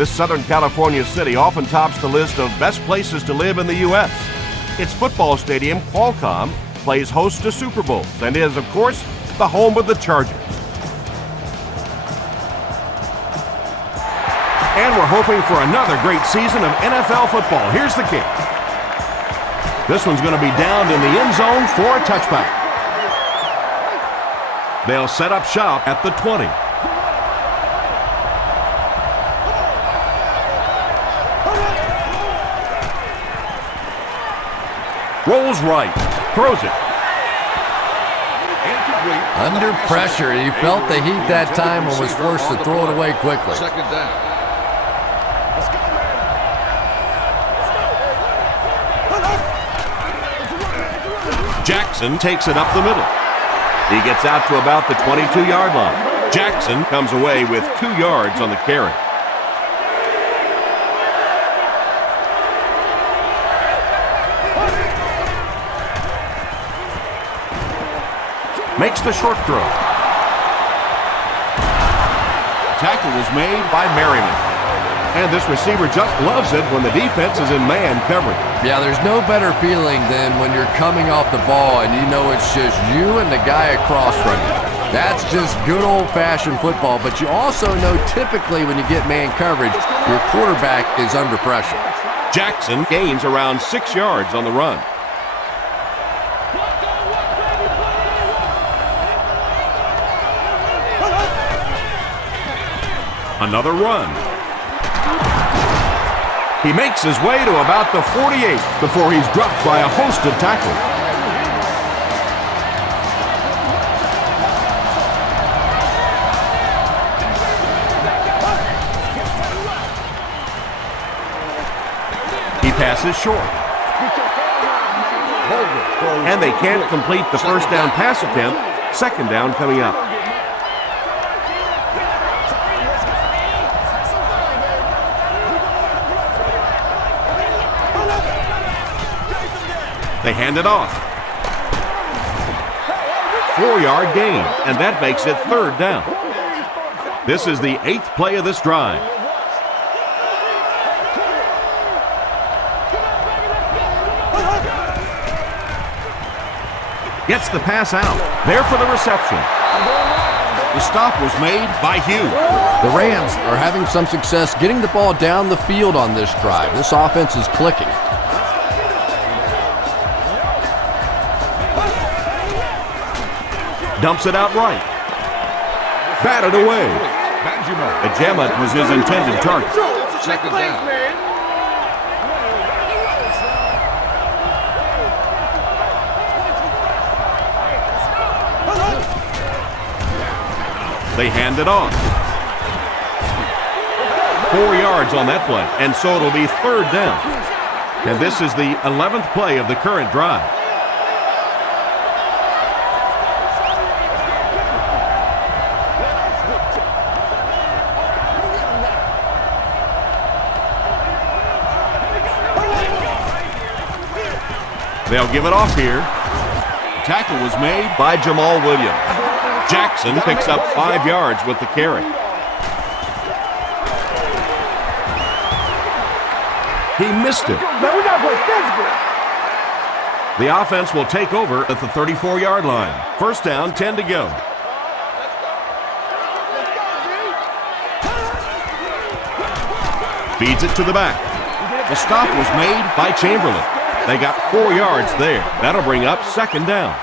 This Southern California city often tops the list of best places to live in the U.S. Its football stadium, Qualcomm, plays host to Super Bowls and is, of course, the home of the Chargers. And we're hoping for another great season of NFL football. Here's the kick. This one's going to be downed in the end zone for a touchback. They'll set up shop at the 20. Rolls right, throws it. Under pressure, he felt the heat that time and was forced to throw it away quickly. Second down. Jackson takes it up the middle. He gets out to about the 22-yard line. Jackson comes away with 2 yards on the carry. Makes the short throw. Tackle was made by Merriman. And this receiver just loves it when the defense is in man coverage. Yeah, there's no better feeling than when you're coming off the ball and you know it's just you and the guy across from you. That's just good old-fashioned football, but you also know typically when you get man coverage, your quarterback is under pressure. Jackson gains around 6 yards on the run. Another run. He makes his way to about the 48 before he's dropped by a host of tackles. He passes short. And they can't complete the first down pass attempt. Second down coming up. They hand it off. 4-yard gain, and that makes it third down. This is the 8th play of this drive. Gets the pass out. There for the reception. The stop was made by Hugh. The Rams are having some success getting the ball down the field on this drive. This offense is clicking. Dumps it out right. Batted away. Ajema was his intended target. Second down. They hand it off. 4 yards on that play, and so it'll be third down. And this is the 11th play of the current drive. They'll give it off here. Tackle was made by Jamal Williams. Jackson picks up 5 yards with the carry. He missed it. The offense will take over at the 34-yard line. First down, 10 to go. Feeds it to the back. The stop was made by Chamberlain. They got 4 yards there. That'll bring up second down.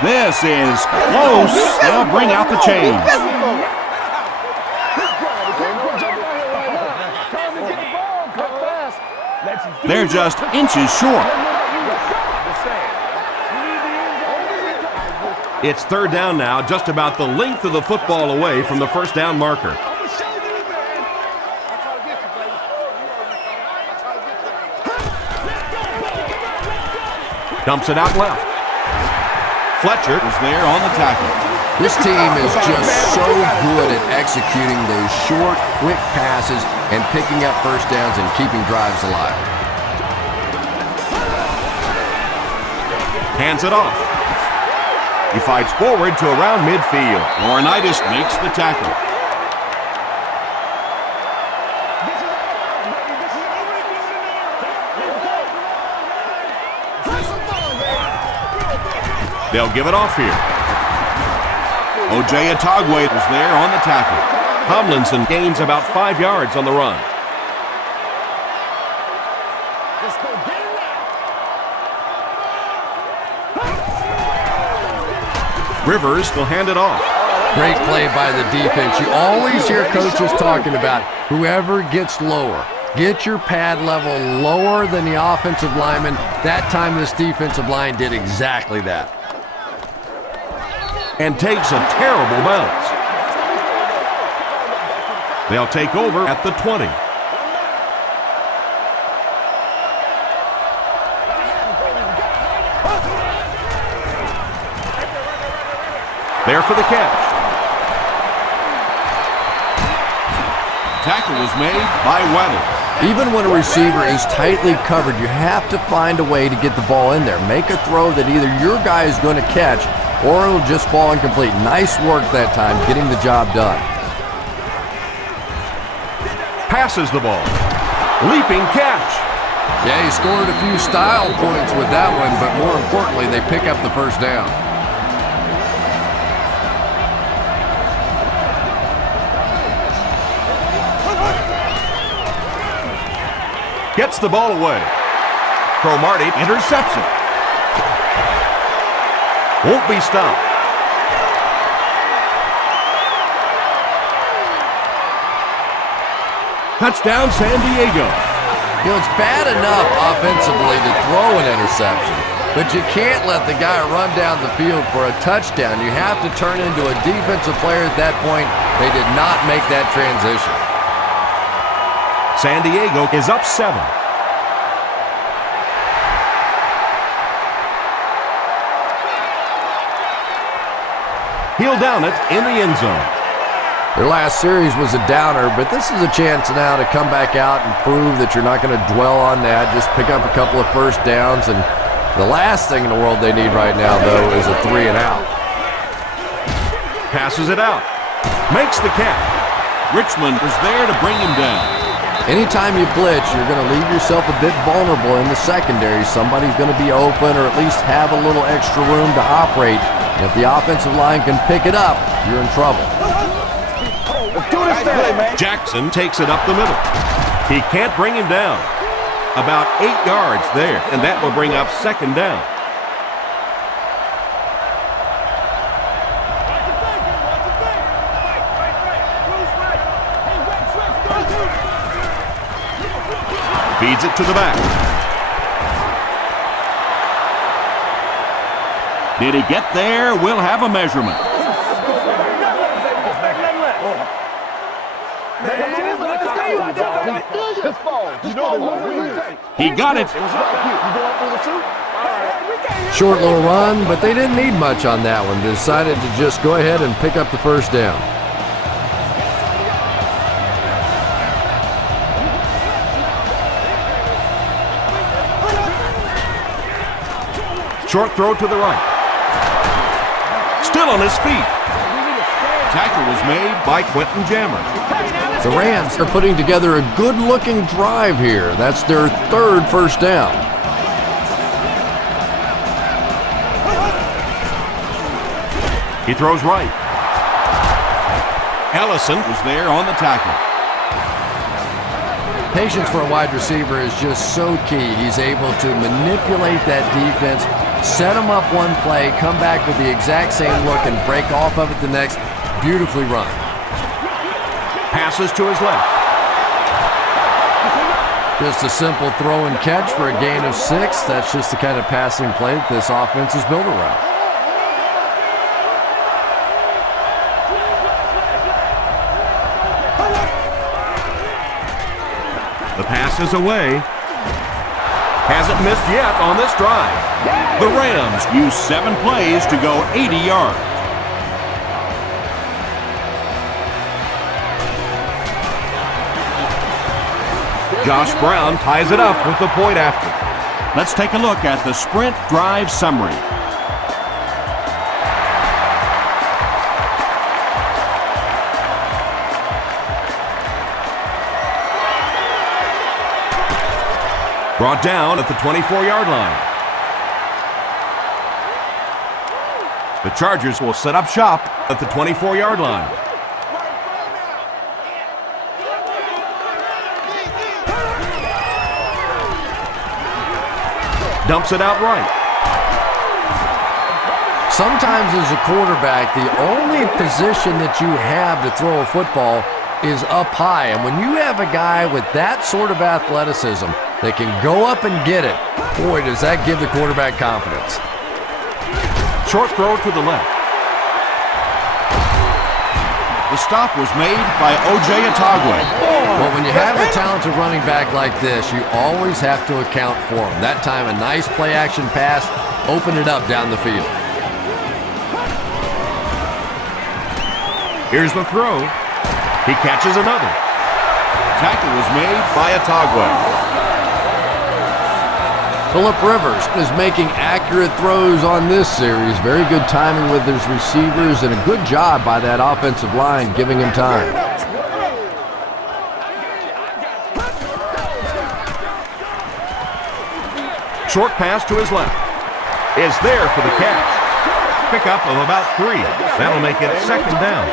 This is close. They'll bring out the chains. They're just inches short. It's third down now, just about the length of the football away from the first down marker. Dumps it out left. Fletcher is there on the tackle. This team is just so good at executing those short, quick passes and picking up first downs and keeping drives alive. Hands it off. He fights forward to around midfield. Laurinaitis makes the tackle. They'll give it off here. O.J. Atagwe was there on the tackle. Tomlinson gains about 5 yards on the run. Rivers will hand it off. Great play by the defense. You always hear coaches talking about whoever gets lower. Get your pad level lower than the offensive lineman. That time this defensive line did exactly that. And takes a terrible bounce. They'll take over at the 20. There for the catch. Tackle was made by Weddle. Even when a receiver is tightly covered, you have to find a way to get the ball in there. Make a throw that either your guy is going to catch or it'll just fall incomplete. Nice work that time, getting the job done. Passes the ball. Leaping catch. Yeah, he scored a few style points with that one, but more importantly, they pick up the first down. Gets the ball away. Cromartie intercepts it. Won't be stopped. Touchdown, San Diego. You know, it's bad enough offensively to throw an interception, but you can't let the guy run down the field for a touchdown. You have to turn into a defensive player at that point. They did not make that transition. San Diego is up 7. He'll down it in the end zone. Their last series was a downer, but this is a chance now to come back out and prove that you're not going to dwell on that. Just pick up a couple of first downs, and the last thing in the world they need right now, though, is a 3 and out. Passes it out. Makes the catch. Richmond was there to bring him down. Anytime you blitz, you're going to leave yourself a bit vulnerable in the secondary. Somebody's going to be open or at least have a little extra room to operate. And if the offensive line can pick it up, you're in trouble. Jackson takes it up the middle. He can't bring him down. About 8 yards there, and that will bring up second down. Feeds it to the back. Did he get there? We'll have a measurement. He got it. Short little run, but they didn't need much on that one. They decided to just go ahead and pick up the first down. Short throw to the right. Still on his feet. Tackle was made By Quentin Jammer. The Rams are putting together a good-looking drive here. That's their 3rd first down. He throws right. Ellison was there on the tackle. Patience for a wide receiver is just so key. He's able to manipulate that defense, set them up one play, come back with the exact same look, and break off of it the next. Beautifully run. passes to his left. Just a simple throw and catch for a gain of 6. That's just the kind of passing play that this offense is built around. The pass is away. Hasn't missed yet on this drive. The Rams use 7 plays to go 80 yards. Josh Brown ties it up with the point after. Let's take a look at the sprint drive summary. Brought down at the 24-yard line. The Chargers will set up shop at the 24-yard line. Dumps it out right. Sometimes as a quarterback, the only position that you have to throw a football is up high. And when you have a guy with that sort of athleticism that can go up and get it, boy, does that give the quarterback confidence. Short throw to the left. The stop was made by O.J. Atogwe. Well, when you have a talented running back like this, you always have to account for him. That time, a nice play-action pass opened it up down the field. Here's the throw. He catches another. Tackle was made by Atogwe. Phillip Rivers is making accurate throws on this series. Very good timing with his receivers and a good job by that offensive line giving him time. Short pass to his left. Is there for the catch. Pickup of about 3. That'll make it second down.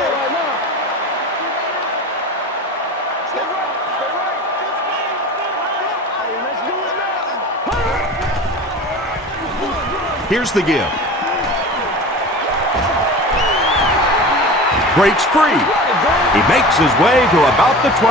Here's the give. Breaks free. He makes his way to about the 12.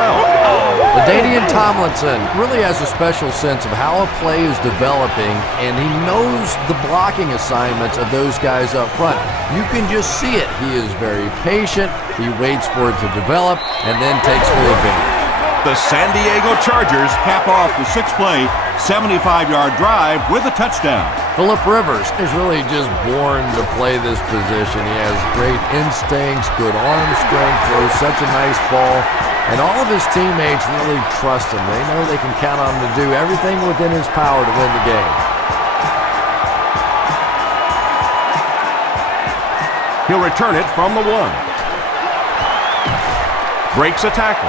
LaDainian Tomlinson really has a special sense of how a play is developing, and he knows the blocking assignments of those guys up front. You can just see it. He is very patient. He waits for it to develop and then takes full advantage. The San Diego Chargers cap off the 6-play, 75-yard drive with a touchdown. Phillip Rivers is really just born to play this position. He has great instincts, good arm strength, throws such a nice ball, and all of his teammates really trust him. They know they can count on him to do everything within his power to win the game. He'll return it from the 1. Breaks a tackle.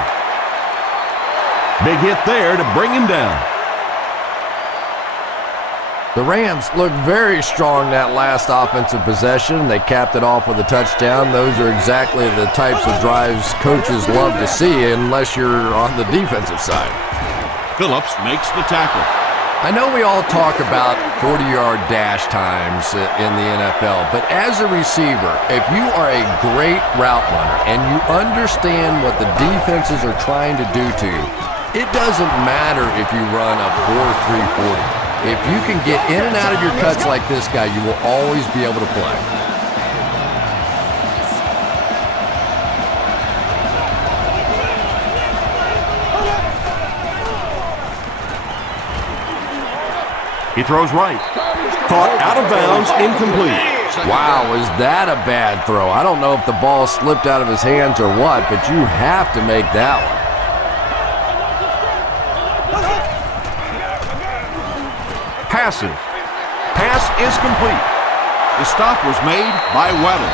Big hit there to bring him down. The Rams looked very strong that last offensive possession. They capped it off with a touchdown. Those are exactly the types of drives coaches love to see unless you're on the defensive side. Phillips makes the tackle. I know we all talk about 40-yard dash times in the NFL, but as a receiver, if you are a great route runner and you understand what the defenses are trying to do to you, it doesn't matter if you run a 4.340. If you can get in and out of your cuts like this guy, you will always be able to play. He throws right. Caught out of bounds, incomplete. Wow, was that a bad throw? I don't know if the ball slipped out of his hands or what, but you have to make that one. Passes. Pass is complete. The stop was made by Weddle.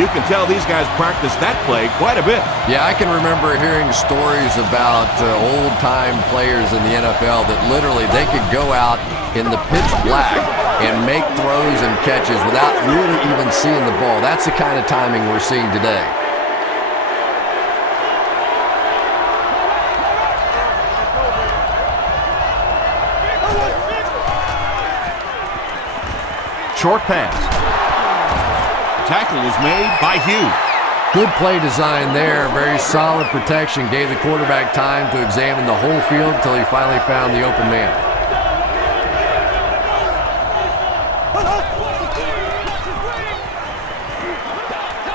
You can tell these guys practice that play quite a bit. Yeah, I can remember hearing stories about old-time players in the NFL that literally they could go out in the pitch black and make throws and catches without really even seeing the ball. That's the kind of timing we're seeing today. Short pass. Tackle was made by Hugh. Good play design there. Very solid protection. Gave the quarterback time to examine the whole field until he finally found the open man.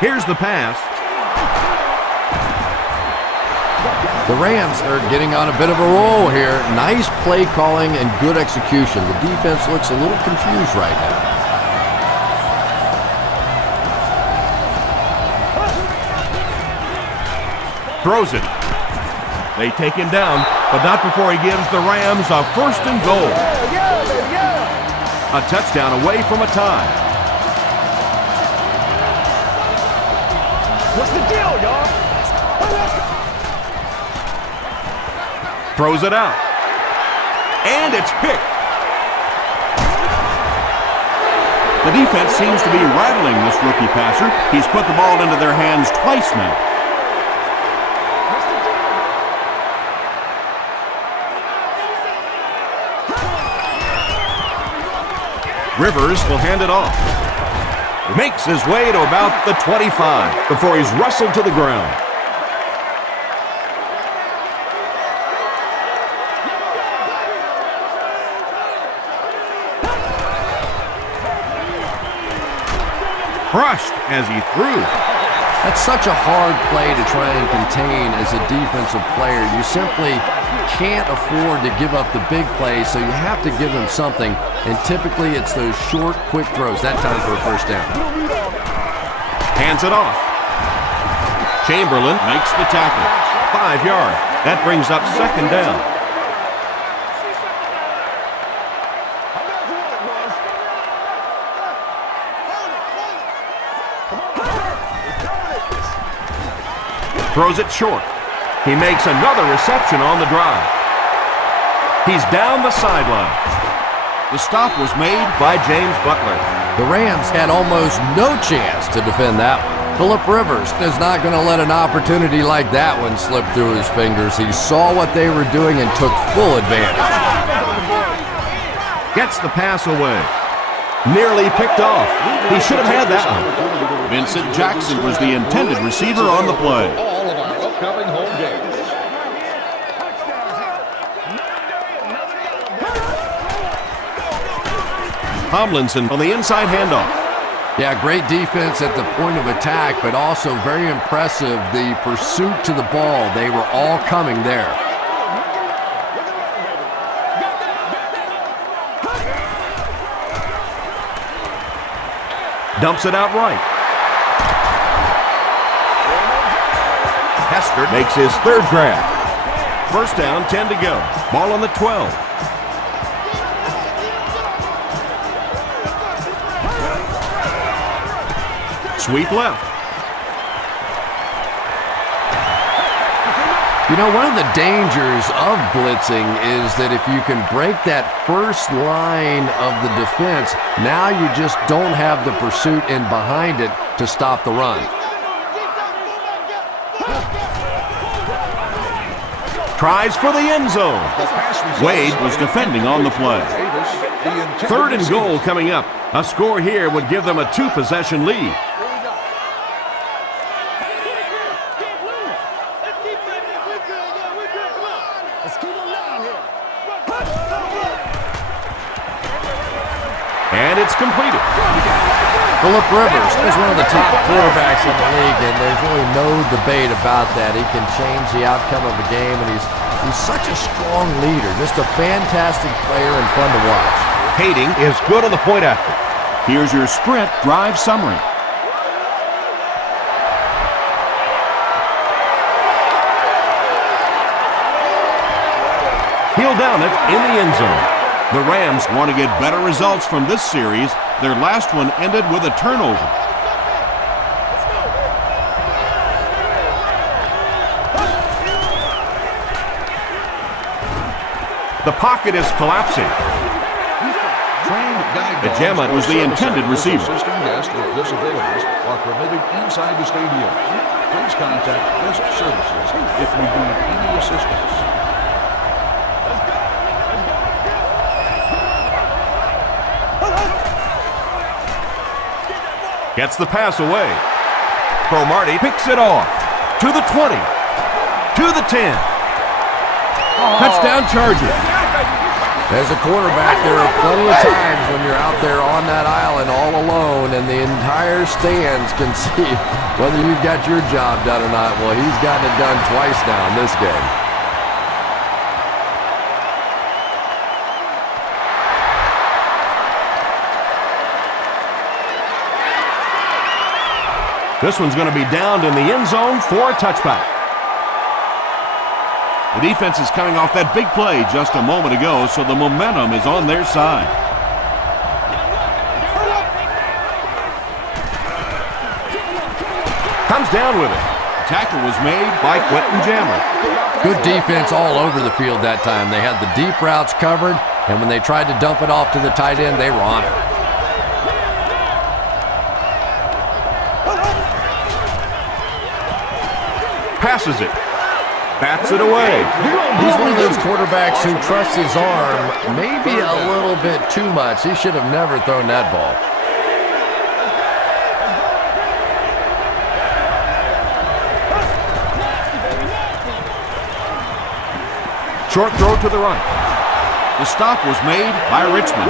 Here's the pass. The Rams are getting on a bit of a roll here. Nice play calling and good execution. The defense looks a little confused right now. Throws it. They take him down, but not before he gives the Rams a 1st and goal. A touchdown away from a tie. What's the deal, y'all? Throws it out. And it's picked. The defense seems to be rattling this rookie passer. He's put the ball into their hands twice now. Rivers will hand it off. Makes his way to about the 25 before he's wrestled to the ground. Crushed as he threw. That's such a hard play to try and contain as a defensive player. You simply can't afford to give up the big plays, so you have to give them something, and typically it's those short, quick throws, that time for a first down. Hands it off. Chamberlain makes the tackle. 5 yards. That brings up second down. Throws it short. He makes another reception on the drive. He's down the sideline. The stop was made By James Butler. The Rams had almost no chance to defend that one. Phillip Rivers is not going to let an opportunity like that one slip through his fingers. He saw what they were doing and took full advantage. Gets the pass away. Nearly picked off. He should have had that one. Vincent Jackson was the intended receiver on the play. All of our upcoming home games. Tomlinson on the inside handoff. Yeah, great defense at the point of attack, but also very impressive the pursuit to the ball. They were all coming there. Dumps it out right. Hester makes his third grab. First down, 10 to go. Ball on the 12. Sweep left. You know, one of the dangers of blitzing is that if you can break that first line of the defense, now you just don't have the pursuit in behind it to stop the run. Tries for the end zone. Wade was defending on the play. Third and goal coming up. A score here would give them a 2-possession lead. And it's completed. Phillip Rivers is one of the top quarterbacks in the league, and there's really no debate about that. He can change the outcome of a game, and he's such a strong leader. Just a fantastic player and fun to watch. Hating is good on the point after. Here's your sprint drive summary. He'll down it in the end zone. The Rams want to get better results from this series. Their last one ended with a turnover. The pocket is collapsing. The Gemma was the intended receiver. Assisting guests with disabilities are permitted inside the stadium. Please contact guest services if you need any assistance. Gets the pass away. Cromartie picks it off. To the 20. To the 10. Touchdown Chargers. As a quarterback, there are plenty of times when you're out there on that island all alone and the entire stands can see whether you've got your job done or not. Well, he's gotten it done twice now in this game. This one's going to be downed in the end zone for a touchback. The defense is coming off that big play just a moment ago, so the momentum is on their side. comes down with it. Tackle was made By Quentin Jammer. Good defense all over the field that time. They had the deep routes covered, and when they tried to dump it off to the tight end, they were on it. Passes it. Bats it away. He's one of those quarterbacks who trusts his arm maybe a little bit too much. He should have never thrown that ball. Short throw to the right. The stop was made by Richmond.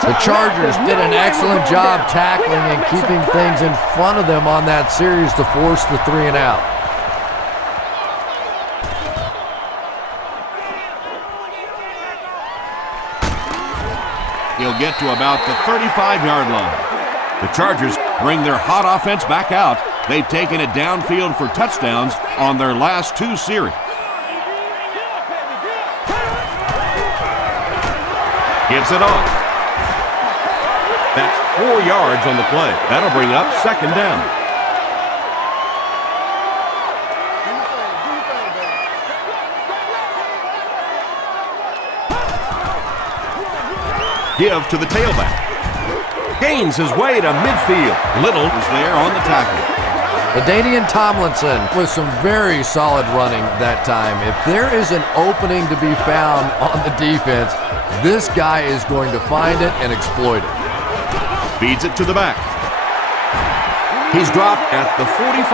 The Chargers did an excellent job tackling and keeping things in front of them on that series to force the 3 and out. He'll get to about the 35-yard line. The Chargers bring their hot offense back out. They've taken it downfield for touchdowns on their last 2 series. Gives it off. That's 4 yards on the play. That'll bring up 2nd down. Give to the tailback. Gains his way to midfield. Little was there on the tackle. LaDainian Tomlinson with some very solid running that time. If there is an opening to be found on the defense, this guy is going to find it and exploit it. Feeds it to the back. He's dropped at the 45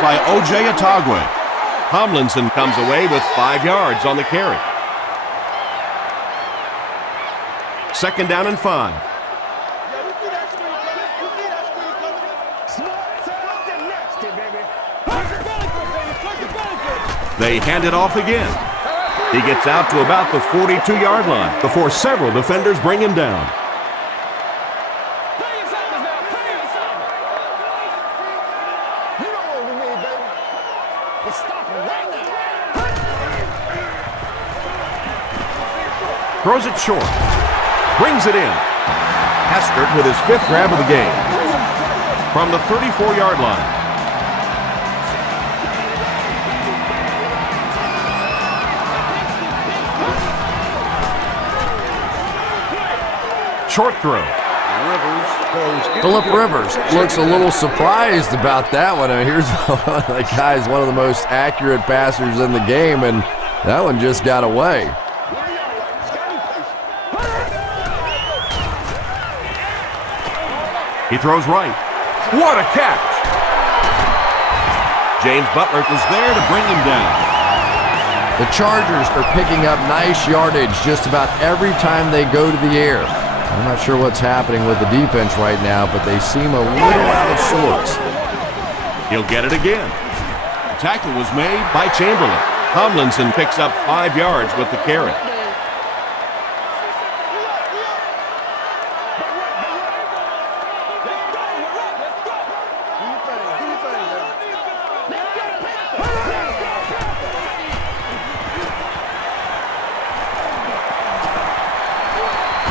by O.J. Atagwe. Tomlinson comes away with 5 yards on the carry. 2nd down and 5. They hand it off again. He gets out to about the 42-yard line before several defenders bring him down. Throws it short. Brings it in. Heskert with his 5th grab of the game. From the 34-yard line. Short throw. Phillip Rivers looks a little surprised about that one. I mean, here's one of the guys, one of the most accurate passers in the game, and that one just got away. He throws right. What a catch! James Butler was there to bring him down. The Chargers are picking up nice yardage just about every time they go to the air. I'm not sure what's happening with the defense right now, but they seem a little out of sorts. He'll get it again. The tackle was made By Chamberlain. Tomlinson picks up 5 yards with the carry.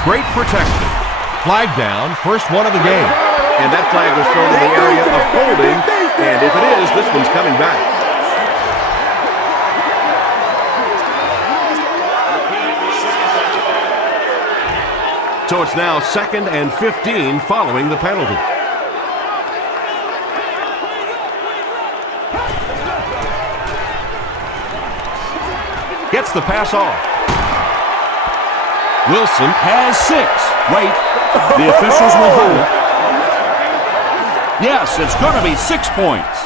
Great protection. Flag down, first one of the game. And that flag was thrown in the area of holding. And if it is, this one's coming back. So it's now 2nd and 15 following the penalty. Gets the pass off. Wilson has 6. Wait, the officials will hold. Yes, it's going to be 6 points.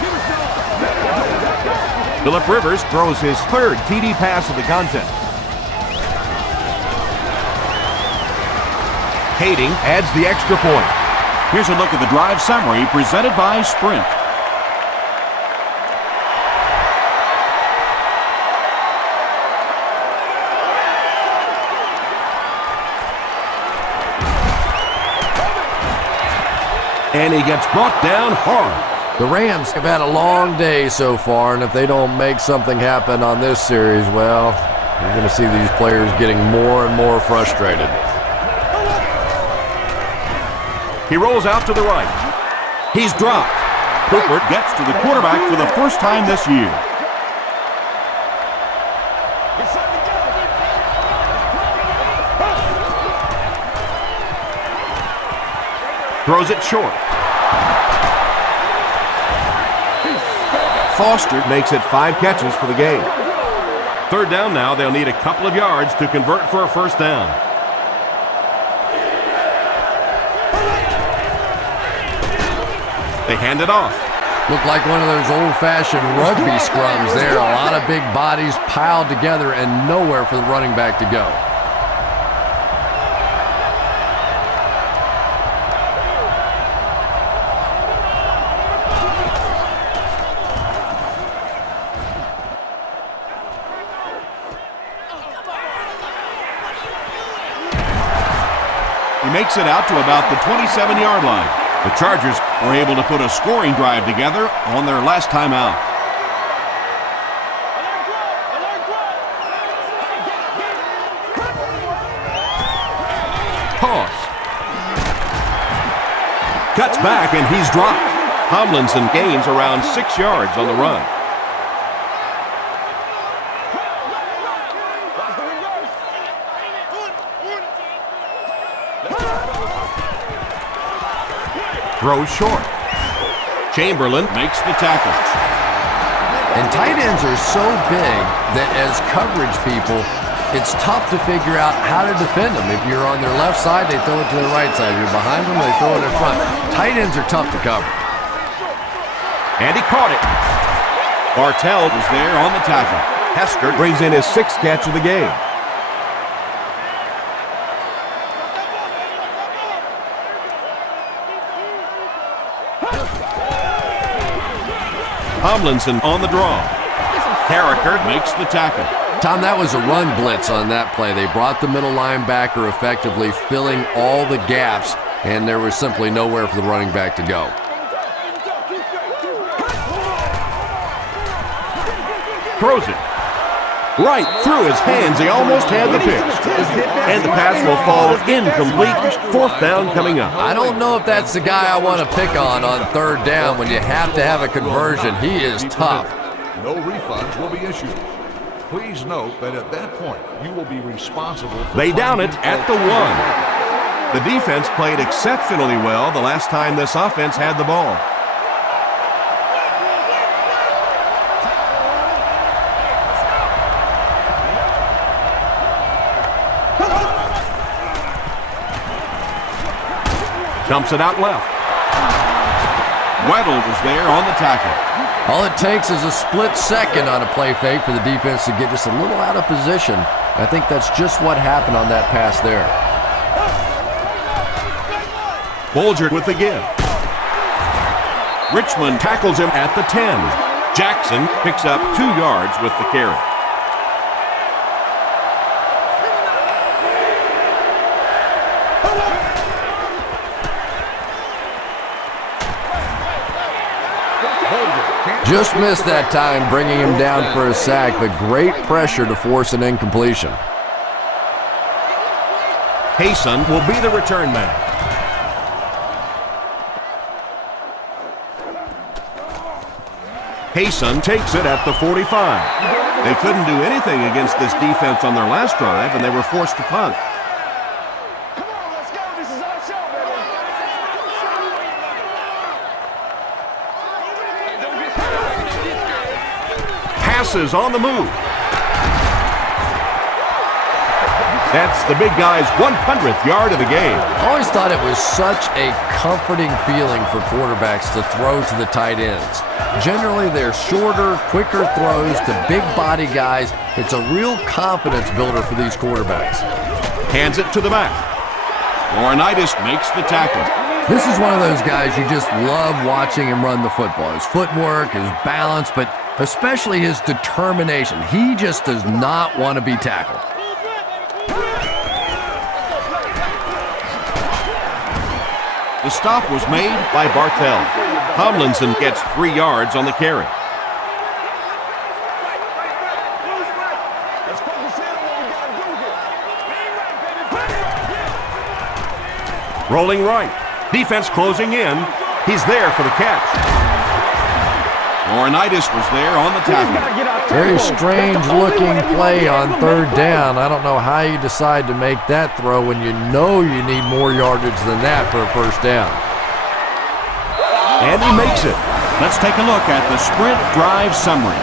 Phillip Rivers throws his 3rd TD pass of the contest. Kading adds the extra point. Here's a look at the drive summary presented by Sprint. And he gets brought down hard. The Rams have had a long day so far, and if they don't make something happen on this series, well, you're going to see these players getting more and more frustrated. He rolls out to the right. He's dropped. Cooper gets to the quarterback for the first time this year. Throws it short. Foster makes it 5 catches for the game. Third down now. They'll need a couple of yards to convert for a first down. They hand it off. Looked like one of those old-fashioned rugby scrums there. A lot of big bodies piled together and nowhere for the running back to go. He makes it out to about the 27-yard line. The Chargers were able to put a scoring drive together on their last time out. Toss. Cuts back and he's dropped. Tomlinson gains around 6 yards on the run. Throws short. Chamberlain makes the tackle. And tight ends are so big that as coverage people, it's tough to figure out how to defend them. If you're on their left side, they throw it to the right side. If you're behind them, they throw it in front. Tight ends are tough to cover. And he caught it. Bartell was there on the tackle. Hester brings in his 6th catch of the game. Tomlinson on the draw. Carricker makes the tackle. Tom, that was a run blitz on that play. They brought the middle linebacker effectively filling all the gaps, and there was simply nowhere for the running back to go. Throws it. Right through his hands. He almost had the pitch. And the pass will fall incomplete. 4th down coming up. I don't know if that's the guy I want to pick on 3rd down when you have to have a conversion. He is tough. No refunds will be issued. Please note that at that point, you will be responsible for... They down it at the 1. The defense played exceptionally well the last time this offense had the ball. Dumps it out left. Weddle was there on the tackle. All it takes is a split second on a play fake for the defense to get just a little out of position. I think that's just what happened on that pass there. Bolger with the give. Richmond tackles him at the 10. Jackson picks up 2 yards with the carry. Just missed that time, bringing him down for a sack, but great pressure to force an incompletion. Payson will be the return man. Payson takes it at the 45. They couldn't do anything against this defense on their last drive, and they were forced to punt. Passes on the move. That's the big guy's 100th yard of the game. I always thought it was such a comforting feeling for quarterbacks to throw to the tight ends. Generally, they're shorter, quicker throws to big body guys. It's a real confidence builder for these quarterbacks. Hands it to the back. Laurinaitis makes the tackle. This is one of those guys you just love watching him run the football. His footwork, his balance, but especially his determination. He just does not want to be tackled. The stop was made by Bartell. Tomlinson gets 3 yards on the carry. Rolling right. Defense closing in. He's there for the catch. Laurinaitis was there on the tackle. Very strange looking play on third down. I don't know how you decide to make that throw when you know you need more yardage than that for a first down. And he makes it. Let's take a look at the sprint drive summary.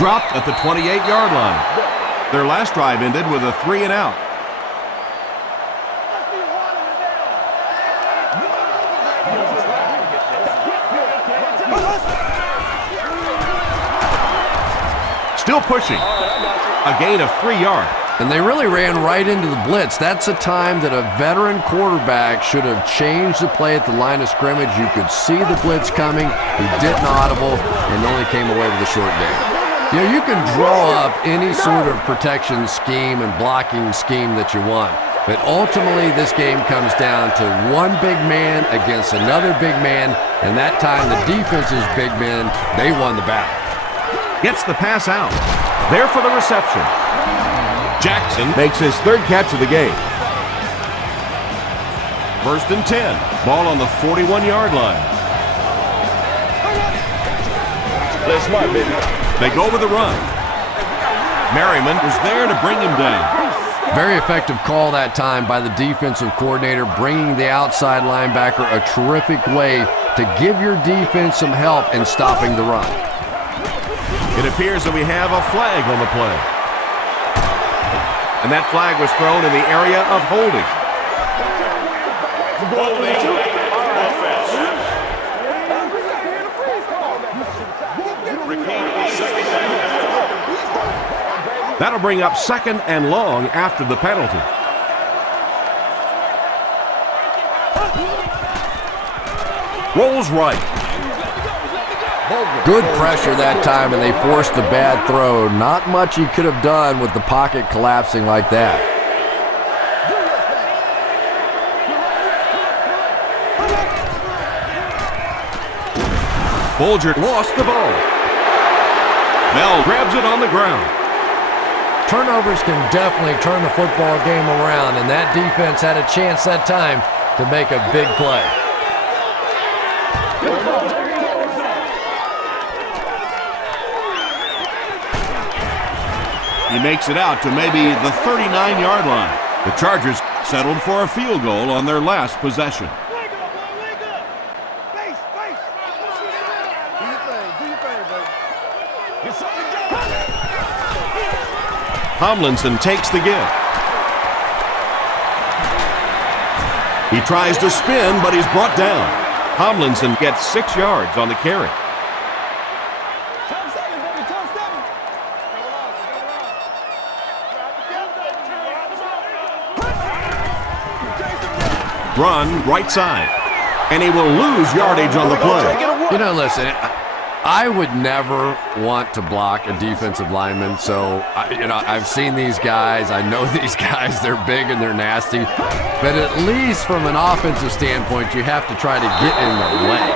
Dropped at the 28-yard line. Their last drive ended with a 3-and-out. Still pushing. A gain of 3 yards. And they really ran right into the blitz. That's a time that a veteran quarterback should have changed the play at the line of scrimmage. You could see the blitz coming. He didn't audible and only came away with a short gain. You know, you can draw up any sort of protection scheme and blocking scheme that you want, but ultimately this game comes down to one big man against another big man, and that time the defense's big men, they won the battle. Gets the pass out. There for the reception. Jackson makes his third catch of the game. 1st and 10. Ball on the 41-yard line. Play smart, baby. They go with the run. Merriman was there to bring him down. Very effective call that time by the defensive coordinator, bringing the outside linebacker a terrific way to give your defense some help in stopping the run. It appears that we have a flag on the play. And that flag was thrown in the area of holding. That'll bring up 2nd and long after the penalty. Rolls right. Good pressure that time, and they forced a bad throw. Not much he could have done with the pocket collapsing like that. Bolger lost the ball. Bell grabs it on the ground. Turnovers can definitely turn the football game around, and that defense had a chance that time to make a big play. He makes it out to maybe the 39-yard line. The Chargers settled for a field goal on their last possession. Tomlinson takes the give. He tries to spin, but he's brought down. Tomlinson gets 6 yards on the carry. Run right side. And he will lose yardage on the play. You know, listen, I would never want to block a defensive lineman, so I've seen these guys. I know these guys. They're big and they're nasty. But at least from an offensive standpoint, you have to try to get in their way.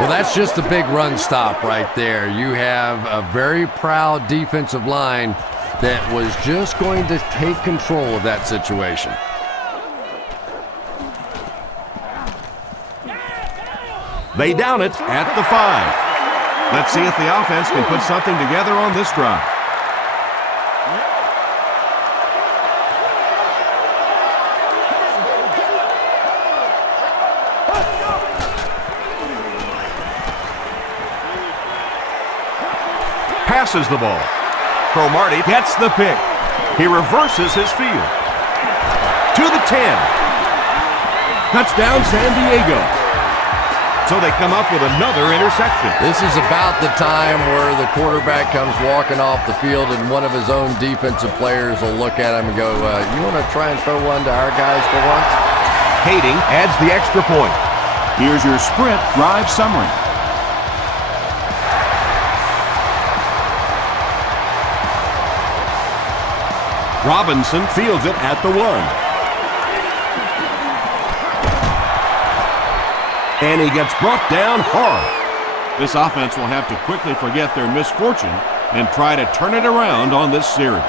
Well, that's just a big run stop right there. You have a very proud defensive line that was just going to take control of that situation. They down it at the 5. Let's see if the offense can put something together on this drive. Passes the ball. Cromartie gets the pick. He reverses his field. To the 10. Touchdown, San Diego. So they come up with another interception. This is about the time where the quarterback comes walking off the field and one of his own defensive players will look at him and go, you want to try and throw one to our guys for once? Kading adds the extra point. Here's your sprint drive summary. Robinson fields it at the 1. And he gets brought down hard. This offense will have to quickly forget their misfortune and try to turn it around on this series.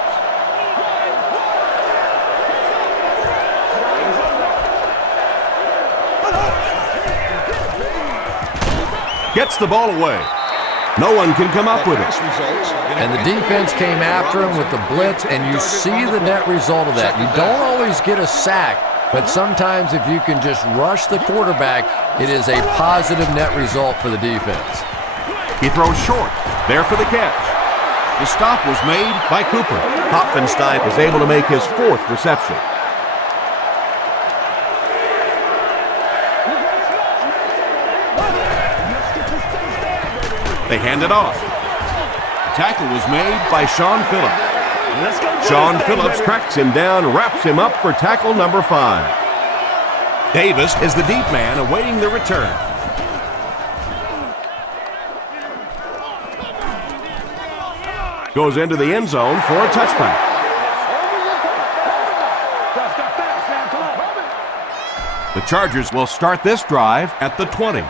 Gets the ball away. No one can come up with it. And the defense came after him with the blitz, and you see the net result of that. You don't always get a sack, but sometimes if you can just rush the quarterback, it is a positive net result for the defense. He throws short. There for the catch. The stop was made by Cooper. Hopfenstein was able to make his 4th reception. They hand it off. The tackle was made By Sean Phillips. Sean Phillips cracks him down, wraps him up for tackle number 5. Davis is the deep man awaiting the return. Goes into the end zone for a touchback. The Chargers will start this drive at the 20.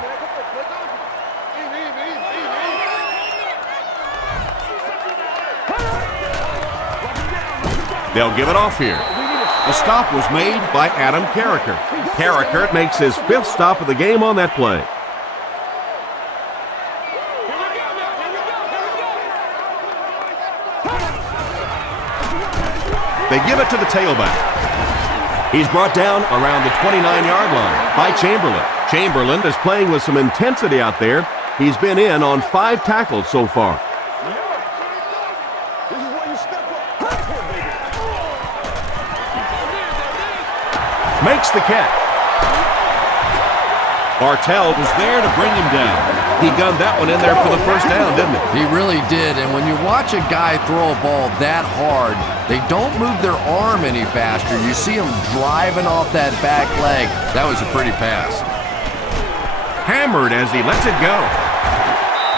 They'll give it off here. The stop was made by Adam Carricker. Carricker makes his 5th stop of the game on that play. They give it to the tailback. He's brought down around the 29-yard line by Chamberlain. Chamberlain is playing with some intensity out there. He's been in on 5 tackles so far. Makes the catch. Bartell was there to bring him down. He gunned that one in there for the first down, didn't he? He really did, and when you watch a guy throw a ball that hard, they don't move their arm any faster. You see him driving off that back leg. That was a pretty pass. Hammered as he lets it go.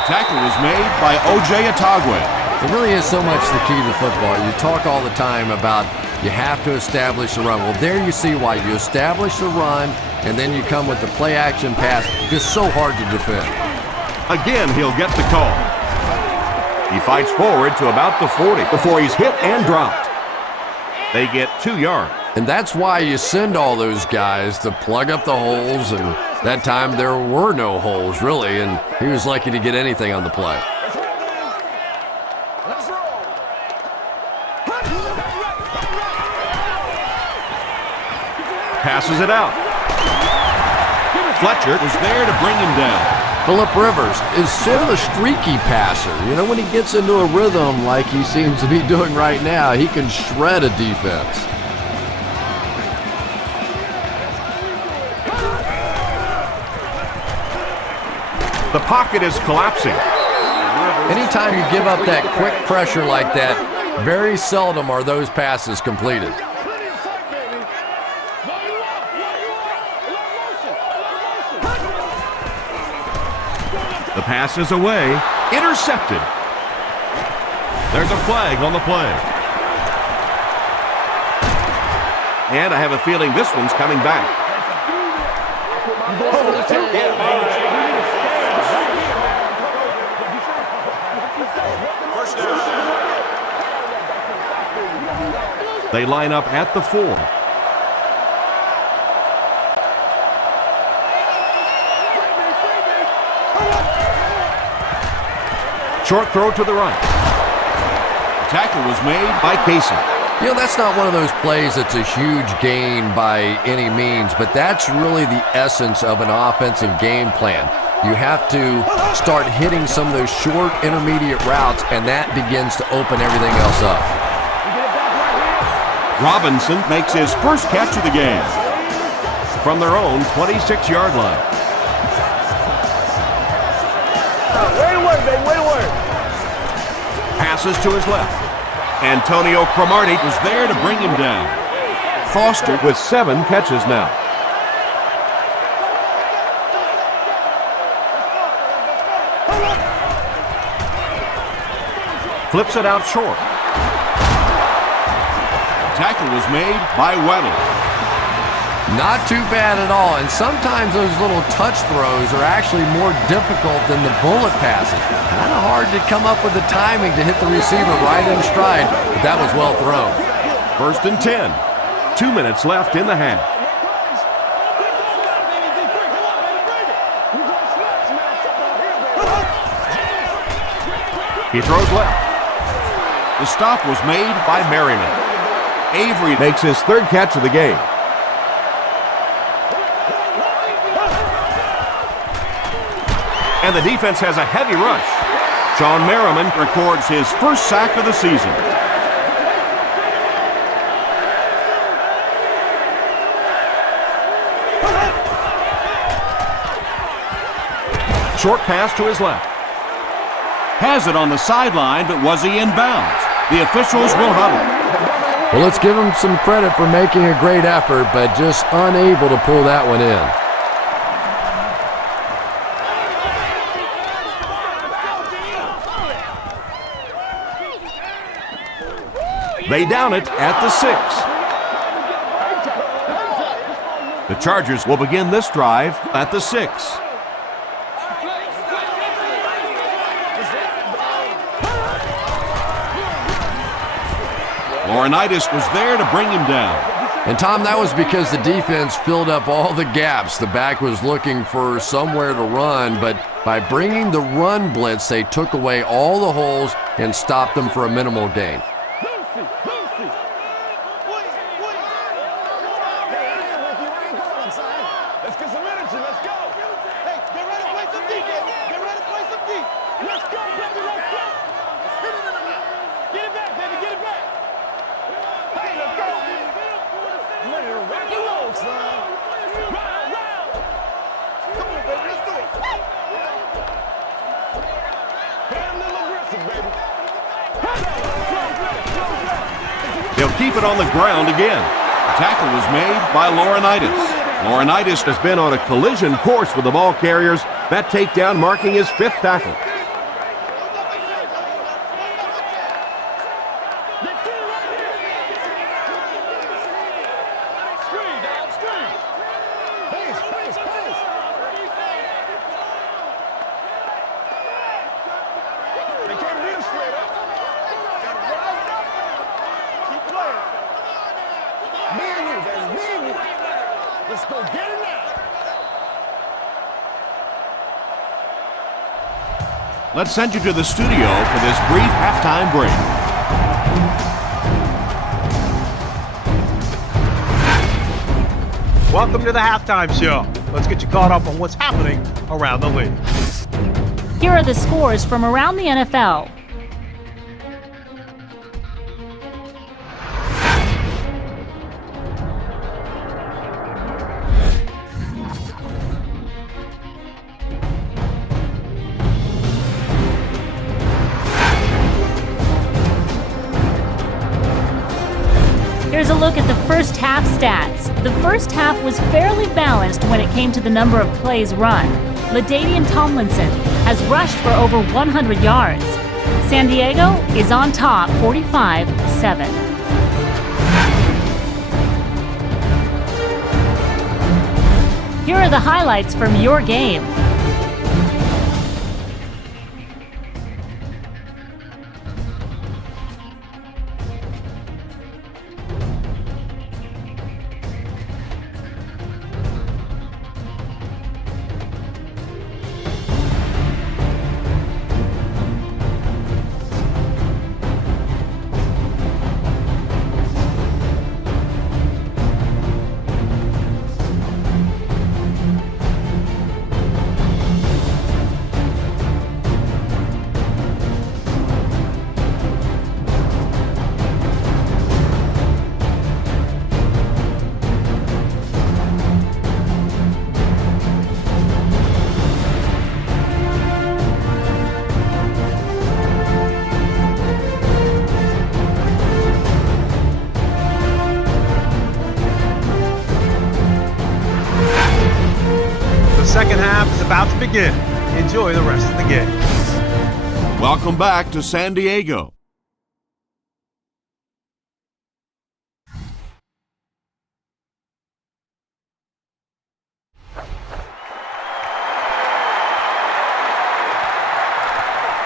The tackle was made by O.J. Atagwe. It really is so much the key to football. You talk all the time about you have to establish the run. Well, there you see why. You establish the run, and then you come with the play-action pass. Just so hard to defend. Again, he'll get the call. He fights forward to about the 40 before he's hit and dropped. They get 2 yards. And that's why you send all those guys to plug up the holes, and that time there were no holes, really, and he was lucky to get anything on the play. Passes it out. Fletcher Was there to bring him down. Phillip Rivers is sort of a streaky passer. You know, when he gets into a rhythm like he seems to be doing right now, he can shred a defense. The pocket is collapsing. Anytime you give up that quick pressure like that, very seldom are those passes completed. The pass is away. Intercepted. There's a flag on the play. And I have a feeling this one's coming back. They line up at the 4. Short throw to the right. The tackle was made By Casey. You know, that's not one of those plays that's a huge gain by any means, but that's really the essence of an offensive game plan. You have to start hitting some of those short, intermediate routes, and that begins to open everything else up. Robinson makes his first catch of the game from their own 26-yard line. Way to work, baby. Way to work. Passes to his left. Antonio Cromartie was there to bring him down. Foster with 7 catches now. Flips it out short. The tackle was made by Weddle. Not too bad at all, and sometimes those little touch throws are actually more difficult than the bullet passes. Kind of hard to come up with the timing to hit the receiver right in stride, but that was well thrown. 1st and 10. 2 minutes left in the half. He throws left. The stop was made by Merriman. Avery Makes his 3rd catch of the game. And the defense has a heavy rush. Sean Merriman records his 1st sack of the season. Short pass to his left. Has it on the sideline, but was he in bounds? The officials will huddle. Well, let's give him some credit for making a great effort, but just unable to pull that one in. They down it at the 6. The Chargers will begin this drive at the 6. Laurinaitis was there to bring him down. And Tom, that was because the defense filled up all the gaps. The back was looking for somewhere to run, but by bringing the run blitz, they took away all the holes and stopped them for a minimal gain. They'll keep it on the ground again. The tackle was made by Laurinaitis. Laurinaitis has been on a collision course with the ball carriers. That takedown marking his 5th tackle. Let's send you to the studio for this brief halftime break. Welcome to the halftime show. Let's get you caught up on what's happening around the league. Here are the scores from around the NFL. Here's a look at the first half stats. The first half was fairly balanced when it came to the number of plays run. LaDainian Tomlinson has rushed for over 100 yards. San Diego is on top 45-7. Here are the highlights from your game. Second half is about to begin. Enjoy the rest of the game. Welcome back to San Diego.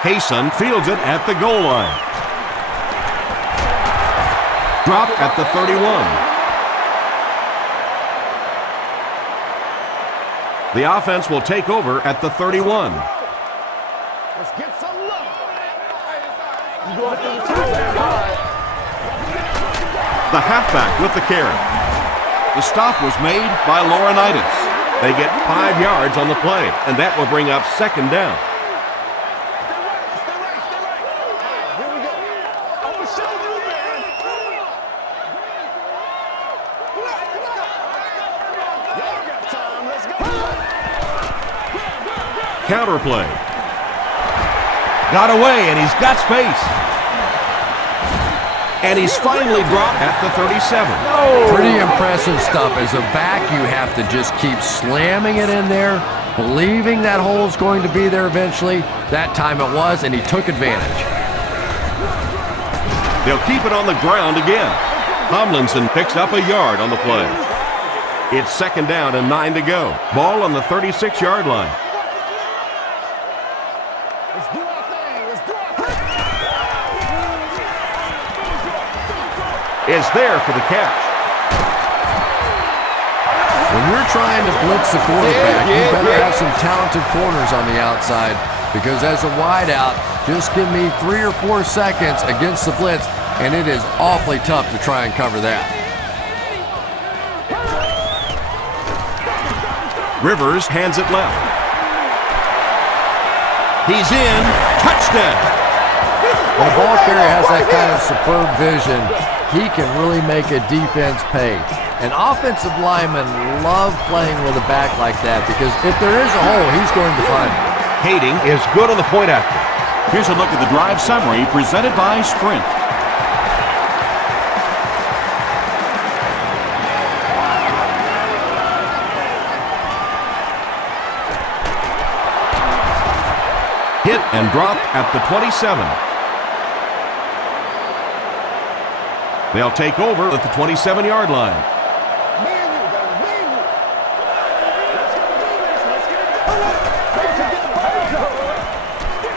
Hayson fields it at the goal line. Dropped at the 31. The offense will take over at the 31. Let's get some love. The halfback with the carry. The stop was made by Laurinaitis. They get 5 yards on the play, and that will bring up second down. Here we go. I'm gonna show you, man. Y'all got time. Let's go. Counter play. Got away, and he's got space. And he's finally dropped at the 37. Pretty impressive stuff. As a back, you have to just keep slamming it in there, believing that hole's going to be there eventually. That time it was, and he took advantage. They'll keep it on the ground again. Tomlinson picks up a yard on the play. It's second down and 9 to go. Ball on the 36-yard line. Let's do our thing. Let's do our thing. Is there for the catch. When you're trying to blitz the quarterback, you better have some talented corners on the outside, because as a wideout, just give me 3 or 4 seconds against the blitz, and it is awfully tough to try and cover that. Rivers hands it left. He's in. Touchdown. When a ball carrier has that kind of superb vision, he can really make a defense pay. And offensive linemen love playing with a back like that, because if there is a hole, he's going to find it. Kading is good on the point after. Here's a look at the drive summary presented by Sprint. Hit and dropped at the 27. They'll take over at the 27-yard line.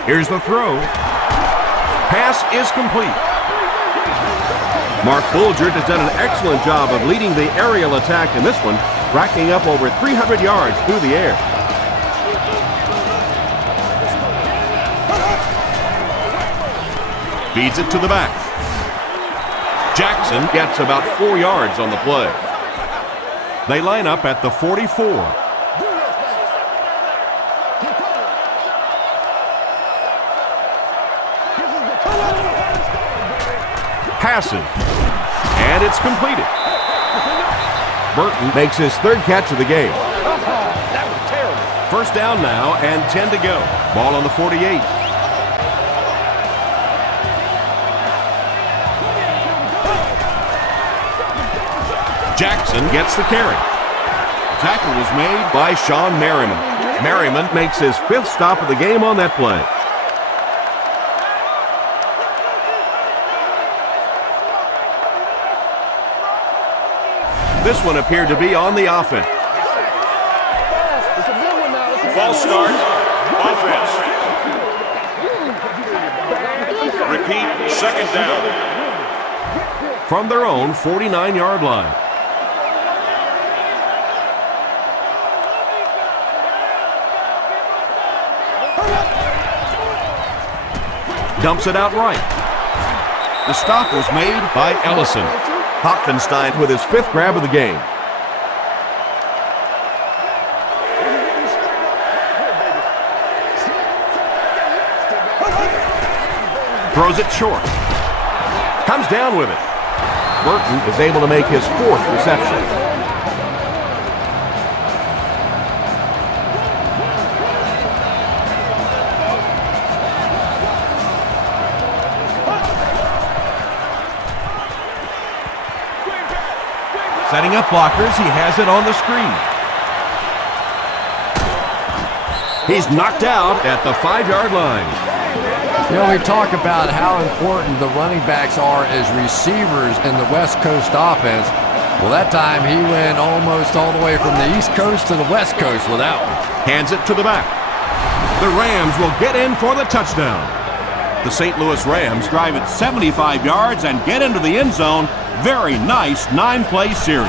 Here's the throw. Pass is complete. Mark Bulger has done an excellent job of leading the aerial attack in this one, racking up over 300 yards through the air. Feeds it to the back. Jackson gets about 4 yards on the play. They line up at the 44. Passing. And it's completed. Burton makes his 3rd catch of the game. That was terrible. First down now and 10 to go. Ball on the 48. Jackson gets the carry. Tackle was made by Sean Merriman. Merriman makes his 5th stop of the game on that play. This one appeared to be on the offense. It's a good one now. False start. Offense. Repeat, second down. From their own 49-yard line. Dumps it out right. The stop was made by Ellison. Hopfenstein with his 5th grab of the game. Throws it short. Comes down with it. Burton is able to make his 4th reception. Setting up blockers, he has it on the screen. He's knocked out at the 5-yard line. You know, we talk about how important the running backs are as receivers in the West Coast offense. Well, that time he went almost all the way from the East Coast to the West Coast with that one. Hands it to the back. The Rams will get in for the touchdown. The St. Louis Rams drive it 75 yards and get into the end zone. Very nice 9-play series.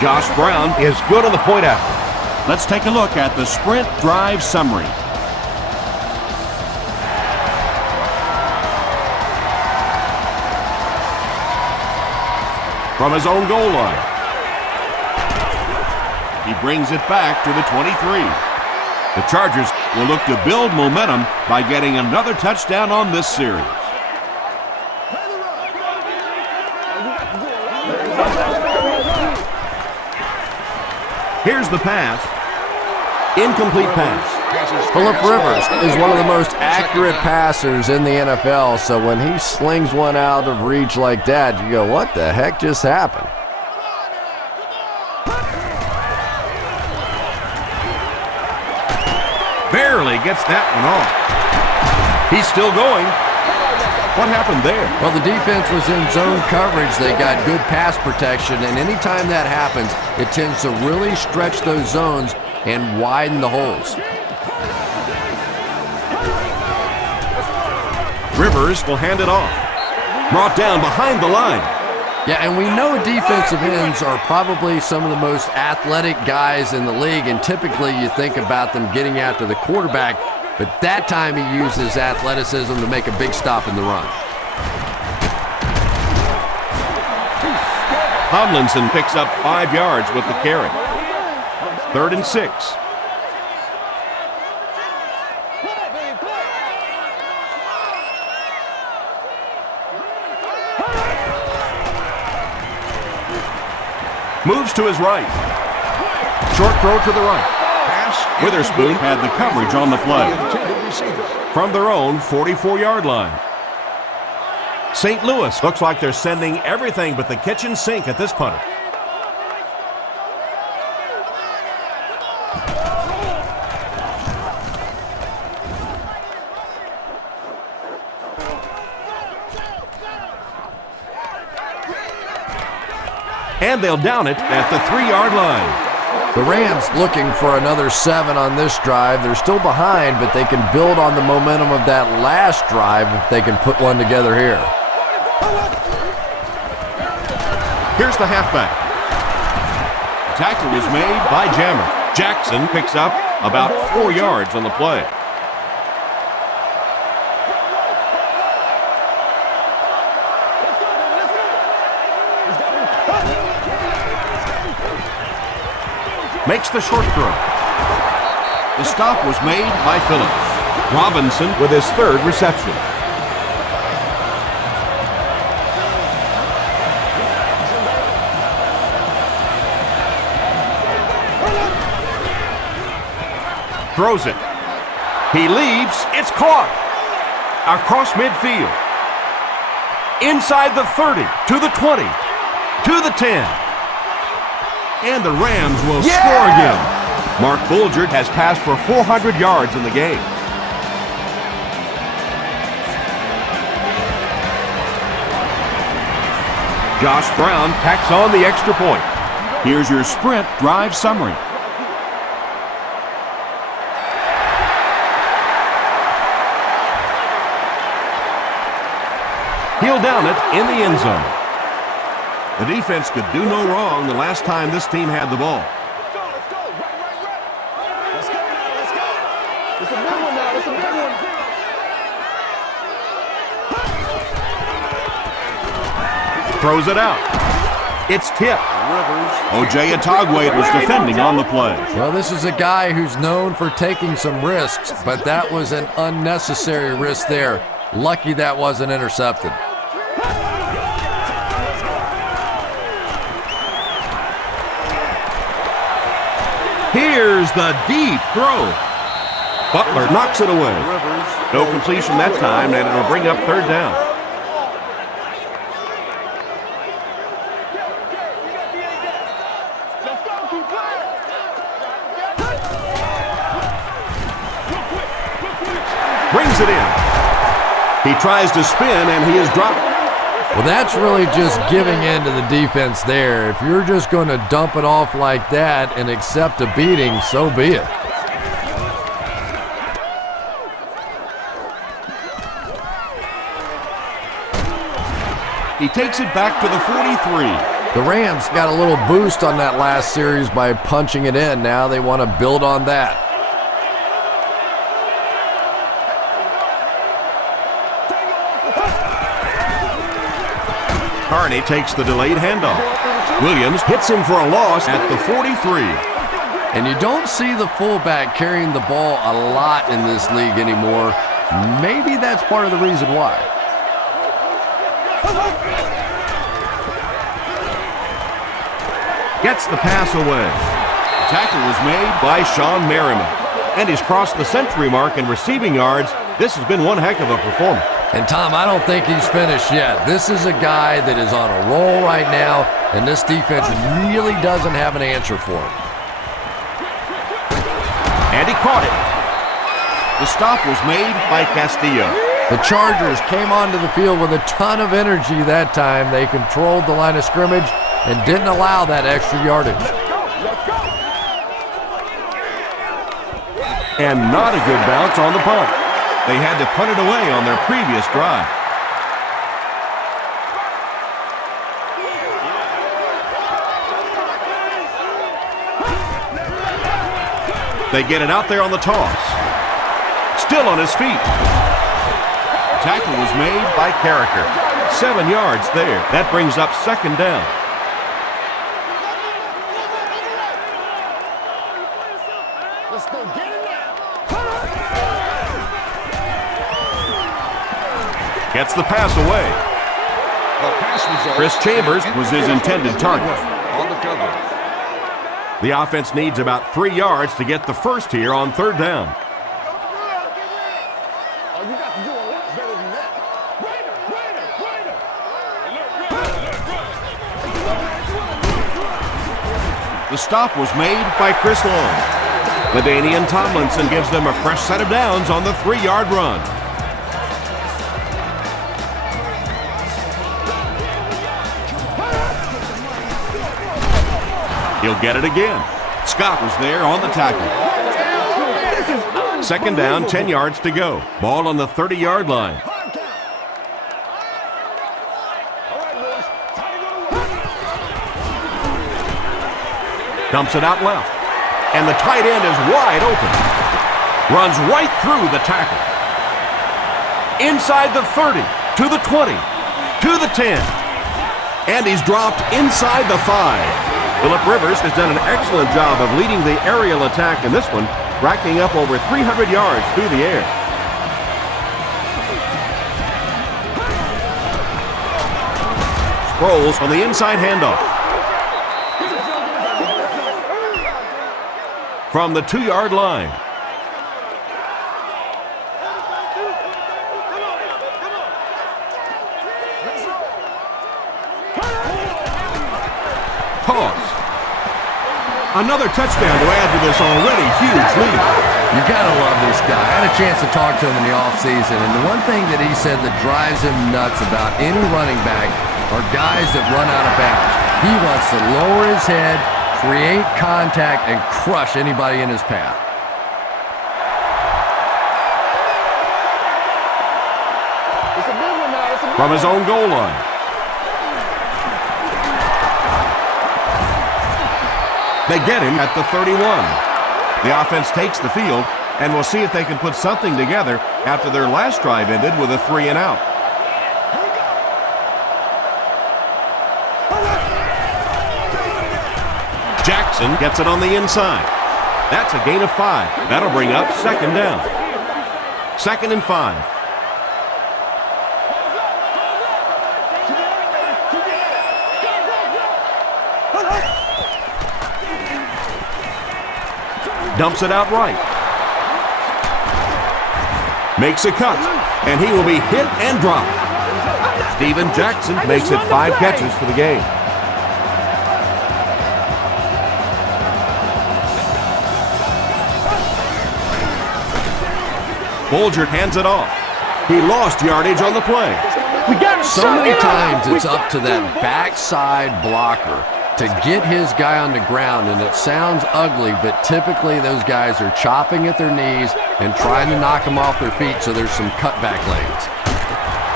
Josh Brown is good on the point after. Let's take a look at the sprint drive summary. From his own goal line. He brings it back to the 23. The Chargers will look to build momentum by getting another touchdown on this series. Here's the pass. Incomplete pass. Phillip Rivers is one of the most accurate passers in the NFL, so when he slings one out of reach like that, you go, what the heck just happened? Barely gets that one off. He's still going. What happened there? Well, the defense was in zone coverage. They got good pass protection, and anytime that happens, it tends to really stretch those zones and widen the holes. Rivers will hand it off. Brought down behind the line. Yeah, and we know defensive ends are probably some of the most athletic guys in the league, and typically you think about them getting after the quarterback, but that time he uses athleticism to make a big stop in the run. Tomlinson picks up 5 yards with the carry. 3rd and 6. Moves to his right. Short throw to the right. Witherspoon had the coverage on the play. From their own 44-yard line. St. Louis looks like they're sending everything but the kitchen sink at this punter. And they'll down it at the 3-yard line. The Rams looking for another 7 on this drive. They're still behind, but they can build on the momentum of that last drive if they can put one together here. Here's the halfback. Tackle was made by Jammer. Jackson picks up about 4 yards on the play. Makes the short throw. The stop was made by Phillips. Robinson with his 3rd reception. Throws it. He leaps. It's caught. Across midfield. Inside the 30, to the 20, to the 10. And the Rams will score again. Mark Bulger has passed for 400 yards in the game. Josh Brown tacks on the extra point. Here's your sprint drive summary. He'll down it in the end zone. The defense could do no wrong the last time this team had the ball. Let's go. Right. Let's go now. Let's go. It's a big one now. It's a big one. Throws it out. It's tipped. O.J. Atogwe was defending on the play. Well, this is a guy who's known for taking some risks, but that was an unnecessary risk there. Lucky that wasn't intercepted. Here's the deep throw. Butler knocks it away. No completion that time, and it'll bring up 3rd down. Brings it in. He tries to spin, and he is dropped. Well, that's really just giving in to the defense there. If you're just going to dump it off like that and accept a beating, so be it. He takes it back to the 43. The Rams got a little boost on that last series by punching it in. Now they want to build on that. Carney takes the delayed handoff. Williams hits him for a loss at the 43. And you don't see the fullback carrying the ball a lot in this league anymore. Maybe that's part of the reason why. Gets the pass away. Tackle was made By Sean Merriman. And he's crossed the century mark in receiving yards. This has been one heck of a performance. And Tom, I don't think he's finished yet. This is a guy that is on a roll right now, and this defense really doesn't have an answer for him. And he caught it. The stop was made By Castillo. The Chargers came onto the field with a ton of energy that time. They controlled the line of scrimmage and didn't allow that extra yardage. And not a good bounce on the punt. They had to punt it away on their previous drive. They get it out there on the toss. Still on his feet. Tackle was made By Carricker. 7 yards there. That brings up second down. Let's go get it now. Gets the pass away. The pass result. Chris Chambers was his intended target. On the cover. The offense needs about 3 yards to get the first here on third down. Oh, you got to do a lot better than that. The stop was made By Chris Long. LaDainian Tomlinson gives them a fresh set of downs on the 3-yard run. He'll get it again. Scott was there on the tackle. Second down, 10 yards to go. Ball on the 30-yard line. Dumps it out left. And the tight end is wide open. Runs right through the tackle. Inside the 30, to the 20, to the 10. And he's dropped inside the 5. Phillip Rivers has done an excellent job of leading the aerial attack in this one, racking up over 300 yards through the air. Sproles on the inside handoff. From the 2-yard line. Pause. Another touchdown to add to this already huge lead. You gotta love this guy. I had a chance to talk to him in the offseason, and the one thing that he said that drives him nuts about any running back are guys that run out of bounds. He wants to lower his head, create contact, and crush anybody in his path. It's a big one now. It's a big From his own goal line. They get him at the 31. The offense takes the field, and we'll see if they can put something together after their last drive ended with a 3-and-out. Jackson gets it on the inside. That's a gain of 5. That'll bring up second down. 2nd and 5. Dumps it out right. Makes a cut, and he will be hit and dropped. Steven Jackson makes it 5 catches for the game. Bolger hands it off. He lost yardage on the play. So many times it's up to that backside blocker to get his guy on the ground, and it sounds ugly, but typically those guys are chopping at their knees and trying to knock them off their feet, so there's some cutback lanes.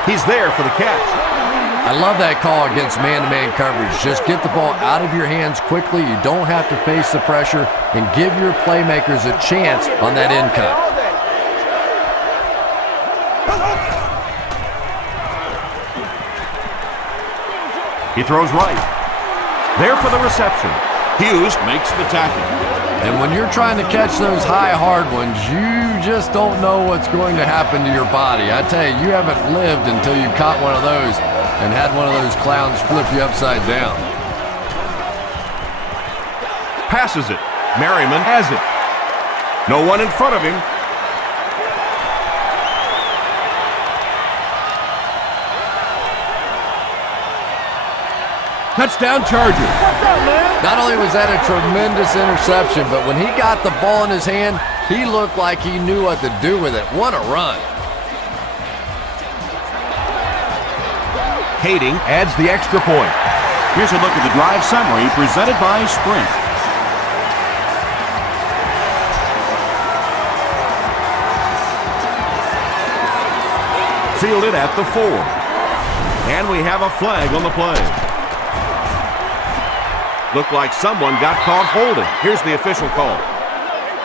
He's there for the catch. I love that call against man-to-man coverage. Just get the ball out of your hands quickly. You don't have to face the pressure, and give your playmakers a chance on that end cut. He throws right. There for the reception. Hughes makes the tackle. And when you're trying to catch those high, hard ones, you just don't know what's going to happen to your body. I tell you, you haven't lived until you caught one of those and had one of those clowns flip you upside down. Passes it. Merriman has it. No one in front of him. Touchdown Chargers. Not only was that a tremendous interception, but when he got the ball in his hand, he looked like he knew what to do with it. What a run. Kading adds the extra point. Here's a look at the drive summary presented by Sprint. Fielded at the 4. And we have a flag on the play. Looked like someone got caught holding. Here's the official call.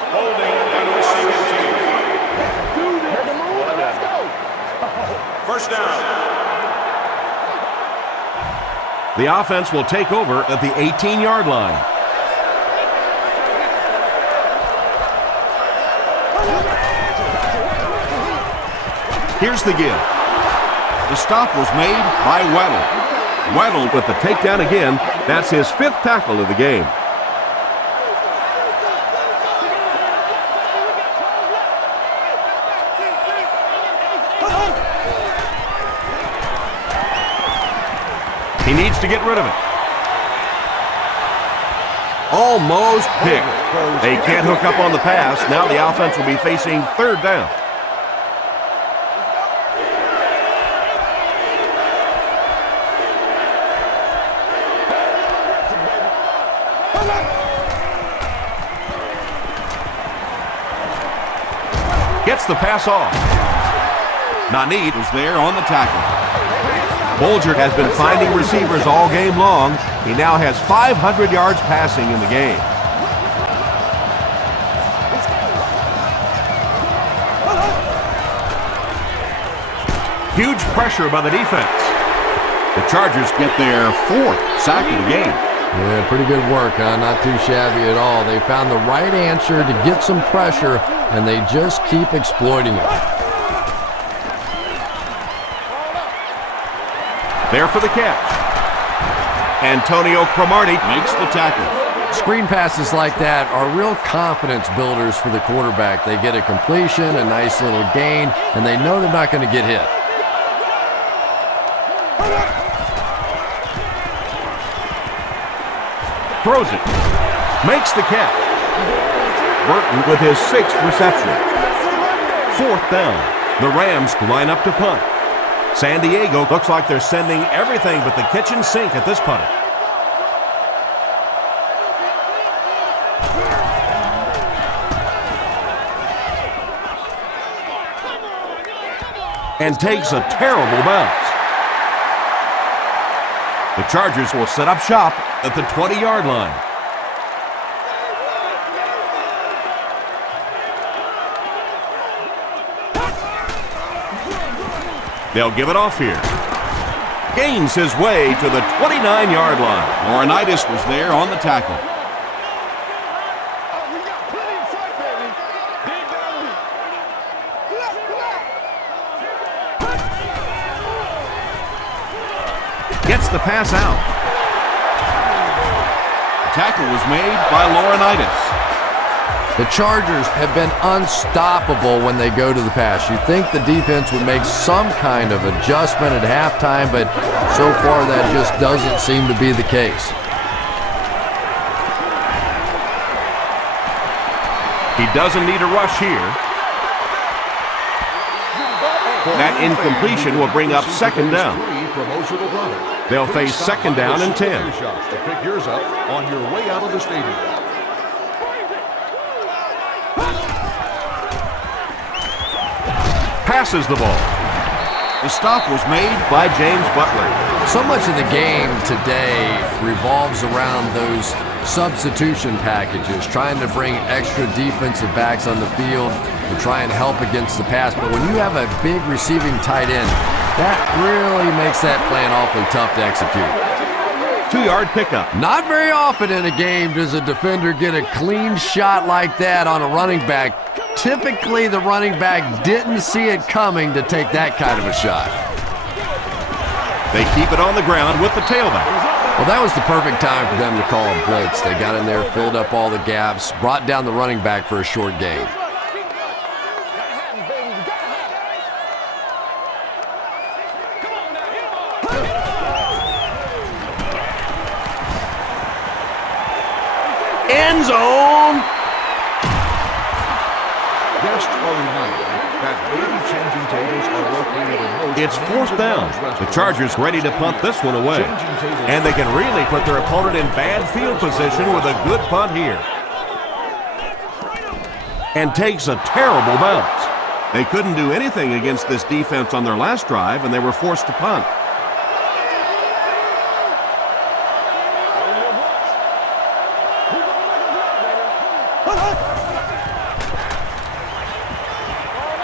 Holding on the receiving team. Let's go. First down. The offense will take over at the 18-yard line. Here's the give. The stop was made by Weddle. Weddle with the takedown again. That's his 5th tackle of the game. He needs to get rid of it. Almost picked. They can't hook up on the pass. Now the offense will be facing 3rd down. Gets the pass off. Nanit Was there on the tackle. Bolger has been finding receivers all game long. He now has 500 yards passing in the game. Huge pressure by the defense. The Chargers get their 4th sack of the game. Yeah, pretty good work, huh? Not too shabby at all. They found the right answer to get some pressure, and they just keep exploiting it. There for the catch. Antonio Cromartie Makes the tackle. Screen passes like that are real confidence builders for the quarterback. They get a completion, a nice little gain, and they know they're not going to get hit. throws it. Makes the catch. Burton with his 6th reception. 4th down. The Rams line up to punt. San Diego looks like they're sending everything but the kitchen sink at this punter. And takes a terrible bounce. The Chargers will set up shop at the 20-yard line. They'll give it off here. Gains his way to the 29-yard line. Laurinaitis was there on the tackle. Gets the pass out. The tackle was made by Laurinaitis. The Chargers have been unstoppable when they go to the pass. You'd think the defense would make some kind of adjustment at halftime, but so far that just doesn't seem to be the case. He doesn't need a rush here. That incompletion will bring up 2nd down. They'll face 2nd down and 10. To pick yours up on your way out of the stadium. Passes the ball. The stop was made by James Butler. So much of the game today revolves around those substitution packages, trying to bring extra defensive backs on the field to try and help against the pass. But when you have a big receiving tight end, that really makes that plan awfully tough to execute. 2-yard pickup. Not very often in a game does a defender get a clean shot like that on a running back. Typically, the running back didn't see it coming to take that kind of a shot. They keep it on the ground with the tailback. Well, that was the perfect time for them to call a blitz. They got in there, filled up all the gaps, brought down the running back for a short gain. End zone. Guests are reminded that baby changing tables are located in most. It's 4th down. The Chargers ready to punt this one away. And they can really put their opponent in bad field position with a good punt here. And takes a terrible bounce. They couldn't do anything against this defense on their last drive, and they were forced to punt.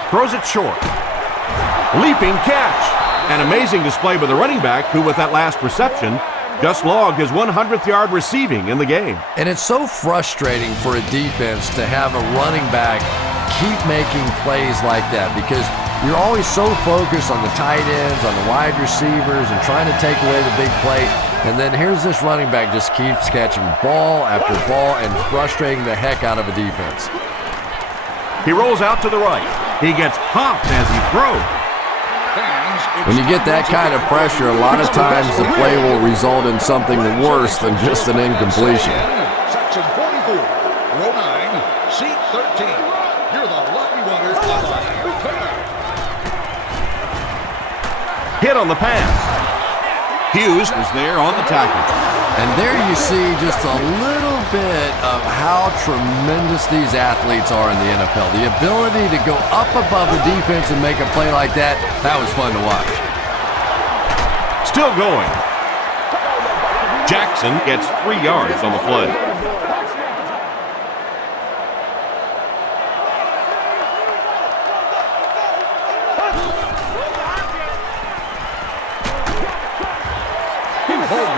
Throws it short. Leaping catch. An amazing display by the running back, who with that last reception just logged his 100th yard receiving in the game. And it's so frustrating for a defense to have a running back keep making plays like that, because you're always so focused on the tight ends, on the wide receivers, and trying to take away the big play. And then here's this running back just keeps catching ball after ball and frustrating the heck out of a defense. He rolls out to the right. He gets popped as he throws. When you get that kind of pressure, a lot of times the play will result in something worse than just an incompletion. Section 44, row 9, seat 13. You're the lucky winner of a pair. Hit on the pass. Hughes is there on the tackle. And there you see just a little bit of how tremendous these athletes are in the NFL. The ability to go up above the defense and make a play like that, that was fun to watch. Still going. Jackson gets 3 yards on the play.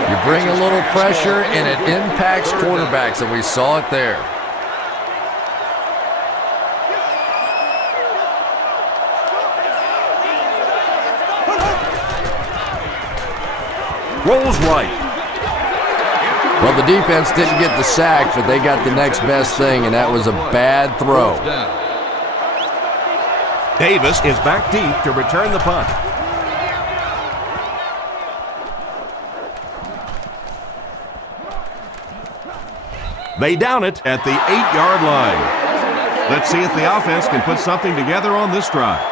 You bring a little pressure and it impacts quarterbacks, and we saw it there. Rolls right. Well, the defense didn't get the sack, but they got the next best thing, and that was a bad throw. Davis is back deep to return the punt. They down it at the 8-yard line. Let's see if the offense can put something together on this drive.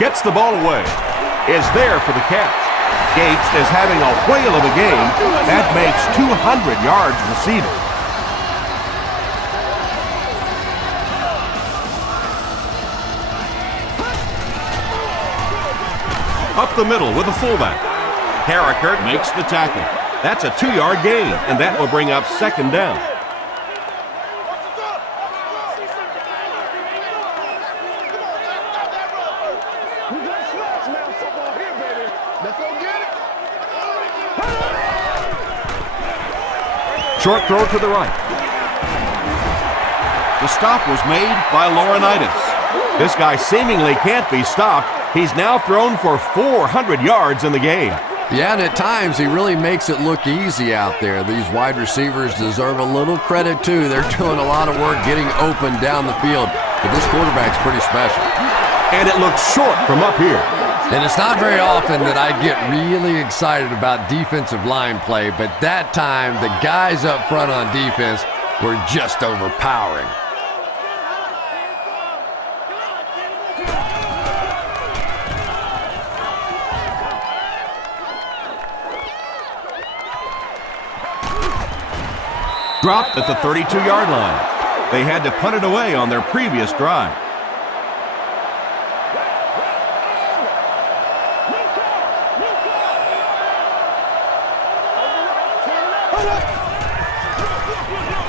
Gets the ball away. Is there for the catch. Gates is having a whale of a game. That makes 200 yards receiving. Up the middle with a fullback. Harriker makes the tackle. That's a 2-yard gain, and that will bring up 2nd down. Short throw to the right. The stop was made by Laurinaitis. This guy seemingly can't be stopped. He's now thrown for 400 yards in the game. Yeah, and at times he really makes it look easy out there. These wide receivers deserve a little credit too. They're doing a lot of work getting open down the field, but this quarterback's pretty special. And it looks short from up here. And it's not very often that I get really excited about defensive line play, but that time the guys up front on defense were just overpowering. Dropped at the 32-yard line. They had to punt it away on their previous drive.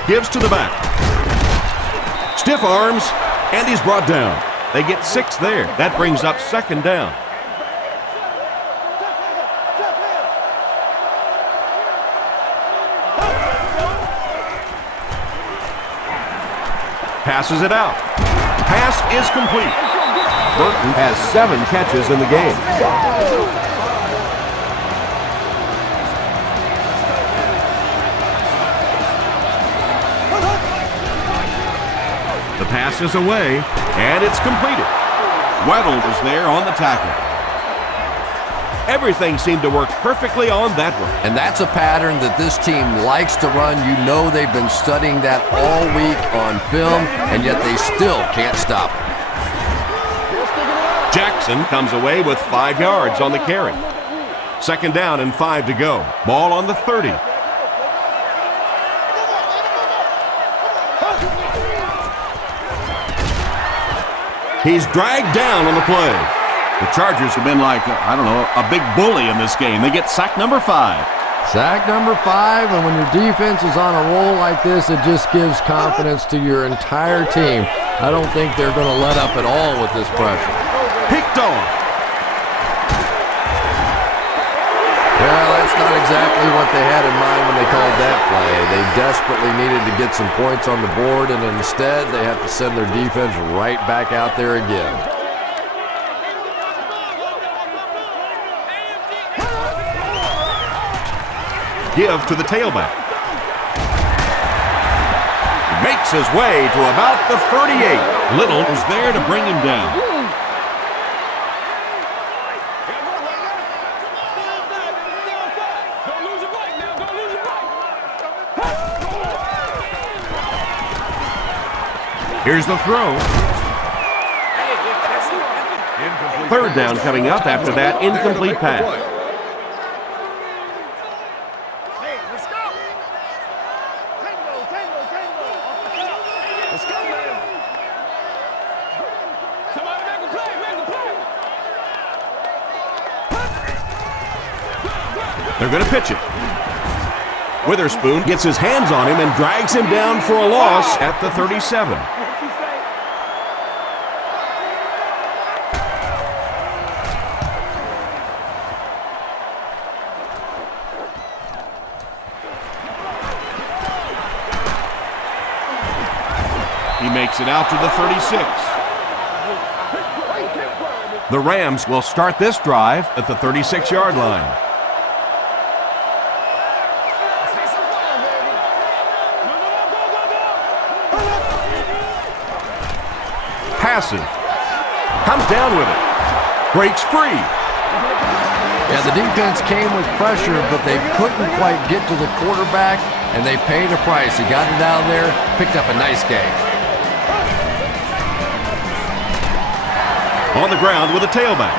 Gives to the back. Stiff arms, and he's brought down. They get 6 there. That brings up 2nd down. Passes it out. Pass is complete. Burton has 7 catches in the game. The pass is away, and it's completed. Weddle was there on the tackle. Everything seemed to work perfectly on that one. And that's a pattern that this team likes to run. You know they've been studying that all week on film, and yet they still can't stop it. Jackson comes away with 5 yards on the carry. 2nd down and 5 to go. Ball on the 30. He's dragged down on the play. The Chargers have been like, a big bully in this game. They get sack number 5. Sack number 5, and when your defense is on a roll like this, it just gives confidence to your entire team. I don't think they're going to let up at all with this pressure. Picked off. Well, that's not exactly what they had in mind when they called that play. They desperately needed to get some points on the board, and instead they have to send their defense right back out there again. Give to the tailback. Makes his way to about the 38. Little was there to bring him down. Here's the throw. 3rd down coming up after that incomplete pass. They're going to pitch it. Witherspoon gets his hands on him and drags him down for a loss at the 37. He makes it out to the 36. The Rams will start this drive at the 36-yard line. Passes. Comes down with it. Breaks free. Yeah, the defense came with pressure, but they couldn't quite get to the quarterback, and they paid a price. He got it out of there, picked up a nice gain. On the ground with a tailback.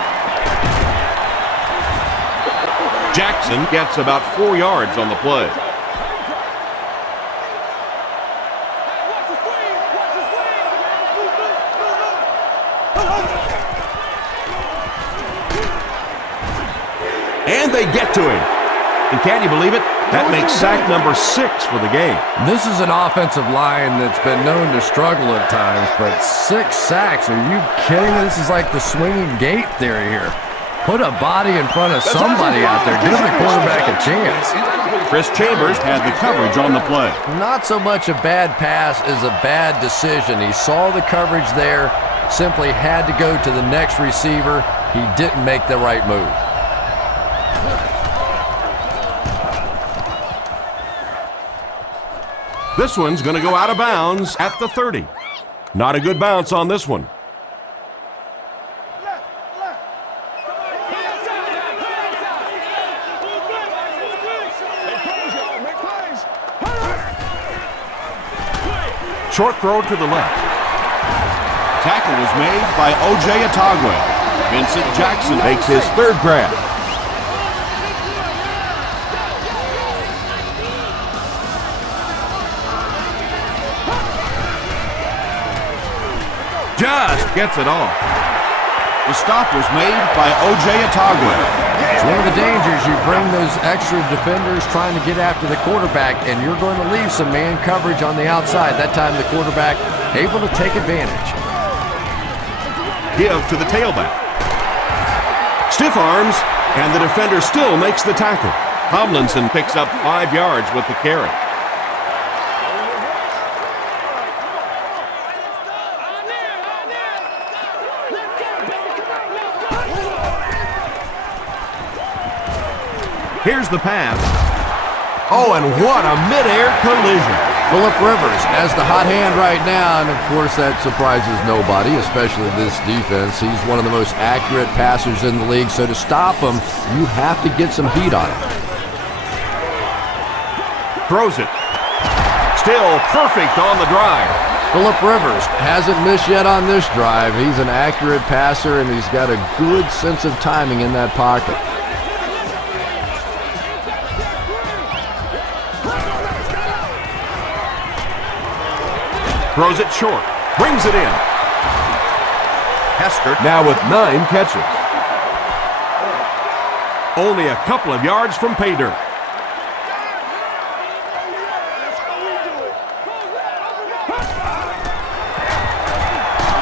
Jackson gets about 4 yards on the play. And they get to him. And can you believe it? That makes sack number 6 for the game. This is an offensive line that's been known to struggle at times, but 6 sacks, are you kidding me? This is like the swinging gate theory here. Put a body in front of somebody out there. Give the quarterback a chance. Chris Chambers had the coverage on the play. Not so much a bad pass as a bad decision. He saw the coverage there, simply had to go to the next receiver. He didn't make the right move. This one's going to go out of bounds at the 30. Not a good bounce on this one. Short throw to the left. Tackle was made by O.J. Atagwe. Vincent Jackson Makes his 3rd grab. Just gets it off. The stop was made by O.J. Atagwe. It's one of the dangers. You bring those extra defenders trying to get after the quarterback, and you're going to leave some man coverage on the outside. That time the quarterback able to take advantage. Give to the tailback. Stiff arms, and the defender still makes the tackle. Tomlinson picks up 5 yards with the carry. Here's the pass. Oh, and what a midair collision. Phillip Rivers has the hot hand right now, and of course that surprises nobody, especially this defense. He's one of the most accurate passers in the league, so to stop him, you have to get some heat on him. Throws it. Still perfect on the drive. Phillip Rivers hasn't missed yet on this drive. He's an accurate passer, and he's got a good sense of timing in that pocket. Throws it short. Brings it in. Hester now with 9 catches. Only a couple of yards from pay dirt.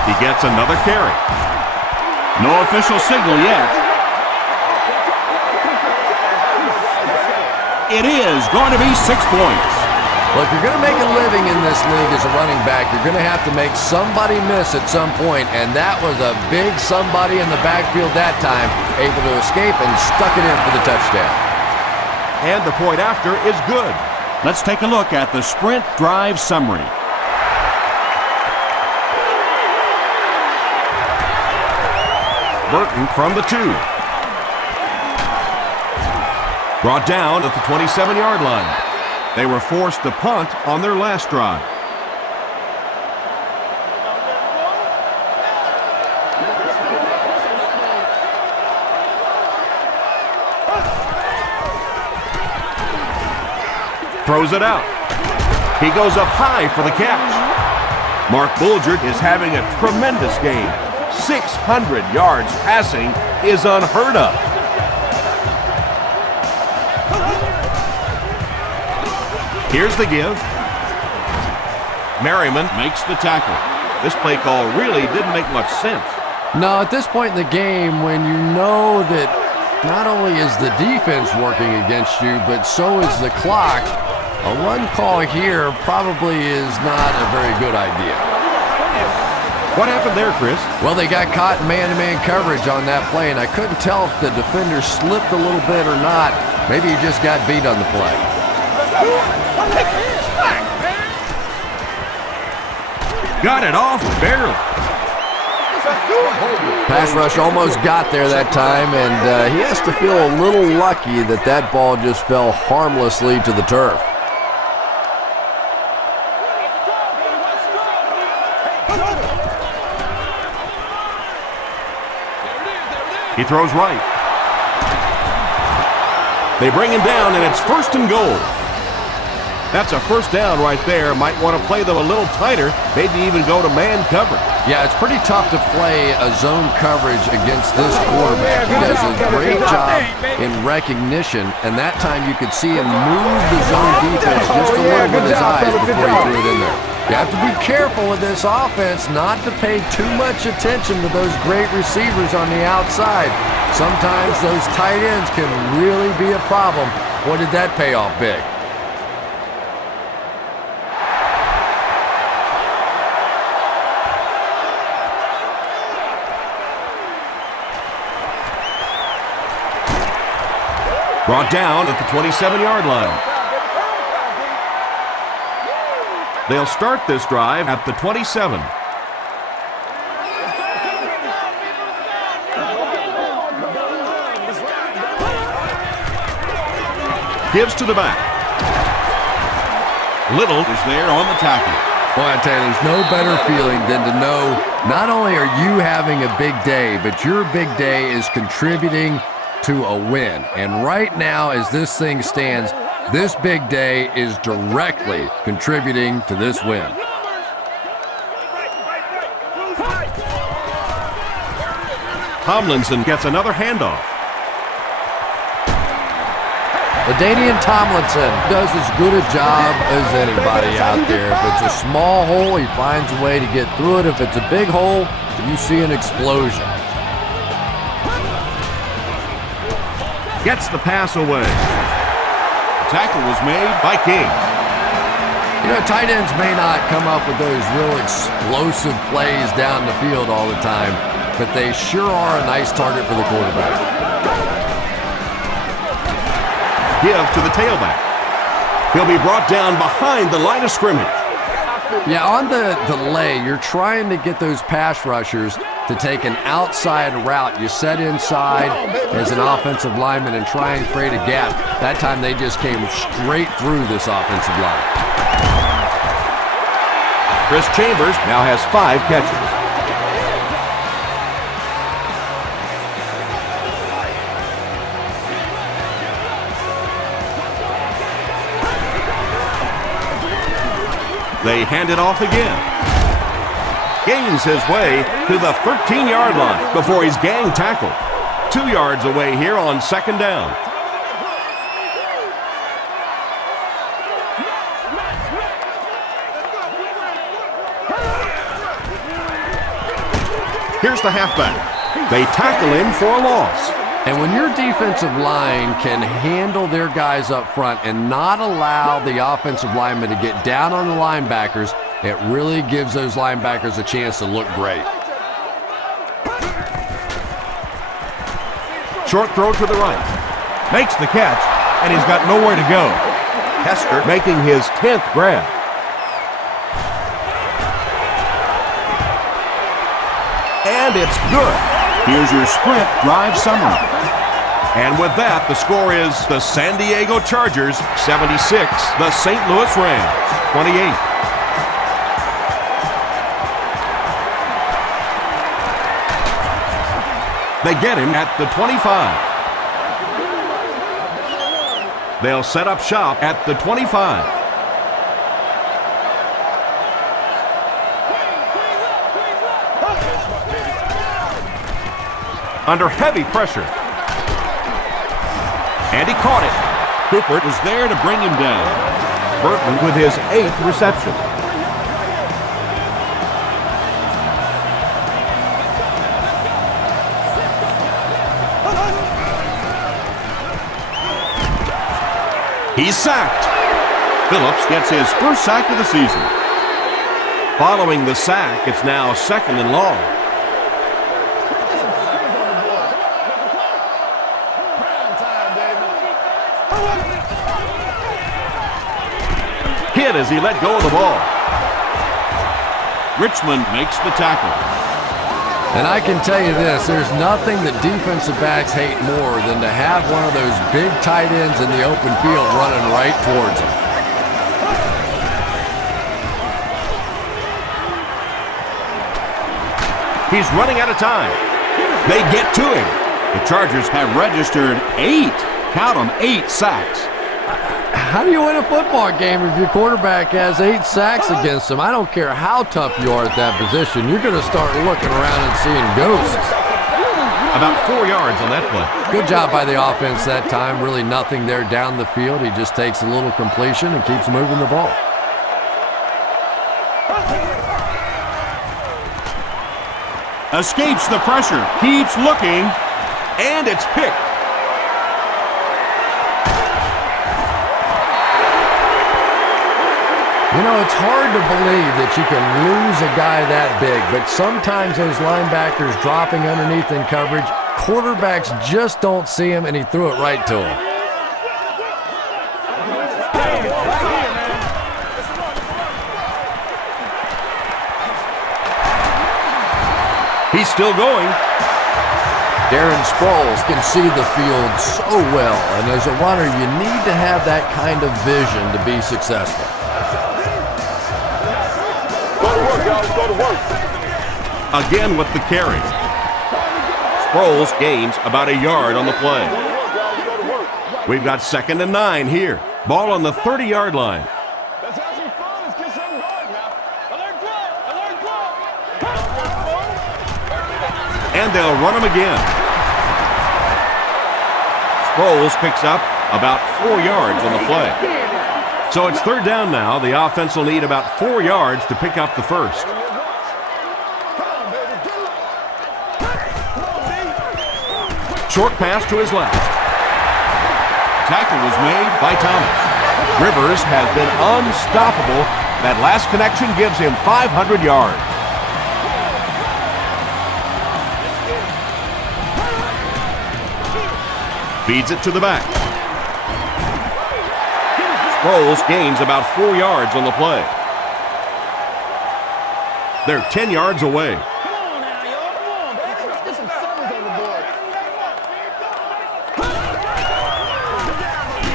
He gets another carry. No official signal yet. It is going to be 6 points. Well, if you're going to make a living in this league as a running back, you're going to have to make somebody miss at some point, and that was a big somebody in the backfield that time, able to escape and stuck it in for the touchdown. And the point after is good. Let's take a look at the sprint drive summary. Burton from the 2. Brought down at the 27-yard line. They were forced to punt on their last drive. Throws it out. He goes up high for the catch. Mark Bulger is having a tremendous game. 600 yards passing is unheard of. Here's the give. Merriman Makes the tackle. This play call really didn't make much sense. No, at this point in the game, when you know that not only is the defense working against you, but so is the clock, a run call here probably is not a very good idea. What happened there, Chris? Well, they got caught in man-to-man coverage on that play, and I couldn't tell if the defender slipped a little bit or not. Maybe he just got beat on the play. Got it off barely. Pass rush almost got there that time, and he has to feel a little lucky that that ball just fell harmlessly to the turf. He throws right. They bring him down, and it's 1st and goal. That's a first down right there. Might want to play them a little tighter, maybe even go to man coverage. Yeah, it's pretty tough to play a zone coverage against this quarterback. He does a great job in recognition, and that time you could see him move the zone defense just a little with his eyes before he threw it in there. You have to be careful with this offense not to pay too much attention to those great receivers on the outside. Sometimes those tight ends can really be a problem. Boy, did that pay off big. Brought down at the 27-yard line. They'll start this drive at the 27. Gives to the back. Little Is there on the tackle. Boy, I tell you, there's no better feeling than to know not only are you having a big day, but your big day is contributing to a win. And right now, as this thing stands, this big day is directly contributing to this win. Tomlinson gets another handoff. LaDainian Tomlinson does as good a job as anybody out there. If it's a small hole, he finds a way to get through it. If it's a big hole, you see an explosion. Gets the pass away. The tackle was made by King. You know, tight ends may not come up with those real explosive plays down the field all the time, but they sure are a nice target for the quarterback. Give to the tailback. He'll be brought down behind the line of scrimmage. Yeah, on the delay, you're trying to get those pass rushers to take an outside route. You set inside as an offensive lineman and try and create a gap. That time they just came straight through this offensive line. Chris Chambers now has 5 catches. They hand it off again. Gains his way to the 13-yard line before he's gang tackled. 2 yards away here on second down. Here's the halfback. They tackle him for a loss. And when your defensive line can handle their guys up front and not allow the offensive linemen to get down on the linebackers, it really gives those linebackers a chance to look great. Short throw to the right. Makes the catch, and he's got nowhere to go. Hester making his 10th grab. And it's good. Here's your sprint drive summary. And with that, the score is the San Diego Chargers 76, the St. Louis Rams 28. They get him at the 25. They'll set up shop at the 25. Under heavy pressure. And he caught it. Cooper was there to bring him down. Burton with his 8th reception. He's sacked. Phillips gets his first sack of the season. Following the sack, it's now 2nd and long. Hit as he let go of the ball. Richmond makes the tackle. And I can tell you this, there's nothing that defensive backs hate more than to have one of those big tight ends in the open field running right towards them. He's running out of time. They get to him. The Chargers have registered 8, count them, 8 sacks. How do you win a football game if your quarterback has 8 sacks against him? I don't care how tough you are at that position. You're going to start looking around and seeing ghosts. About 4 yards on that play. Good job by the offense that time. Really nothing there down the field. He just takes a little completion and keeps moving the ball. Escapes the pressure, keeps looking, And it's picked. You know, it's hard to believe that you can lose a guy that big, but sometimes those linebackers dropping underneath in coverage, quarterbacks just don't see him, and he threw it right to him. He's still going. Darren Sproles can see the field so well, and as a runner, you need to have that kind of vision to be successful. Again with the carry. Sproles gains about a yard on the play. We've got 2nd and 9 here. Ball on the 30-yard line. Let's have some fun. Let's get something going now. Alert, And they'll run him again. Sproles picks up about 4 yards on the play. So it's third down now. The offense will need about 4 yards to pick up the first. Short pass to his left. Tackle was made by Thomas. Rivers has been unstoppable. That last connection gives him 500 yards. Feeds it to the back. Sproles gains about 4 yards on the play. They're 10 yards away.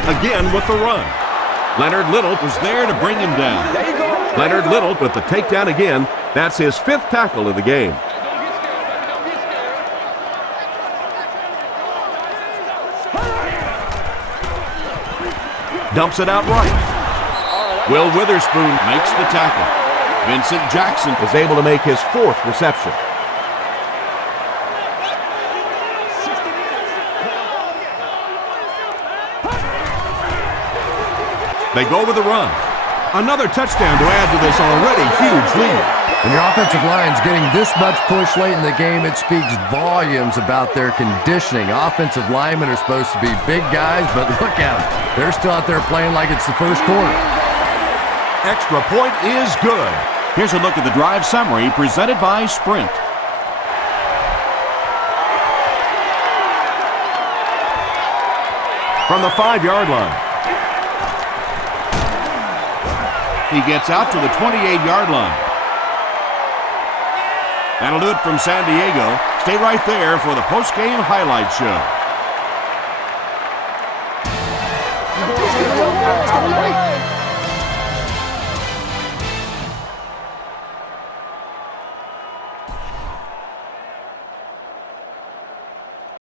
Again with the run. Leonard Little was there to bring him down. Leonard Little with the takedown again. That's his 5th tackle of the game. Dumps it out right. Will Witherspoon Makes the tackle. Vincent Jackson is able to make his 4th reception. They go with the run. Another touchdown to add to this already huge lead. When your offensive line's getting this much push late in the game, it speaks volumes about their conditioning. Offensive linemen are supposed to be big guys, but look at them. They're still out there playing like it's the first quarter. Extra point is good. Here's a look at the drive summary presented by Sprint. From the 5-yard line. He gets out to the 28-yard line. That'll do it from San Diego. Stay right there for the post-game highlight show.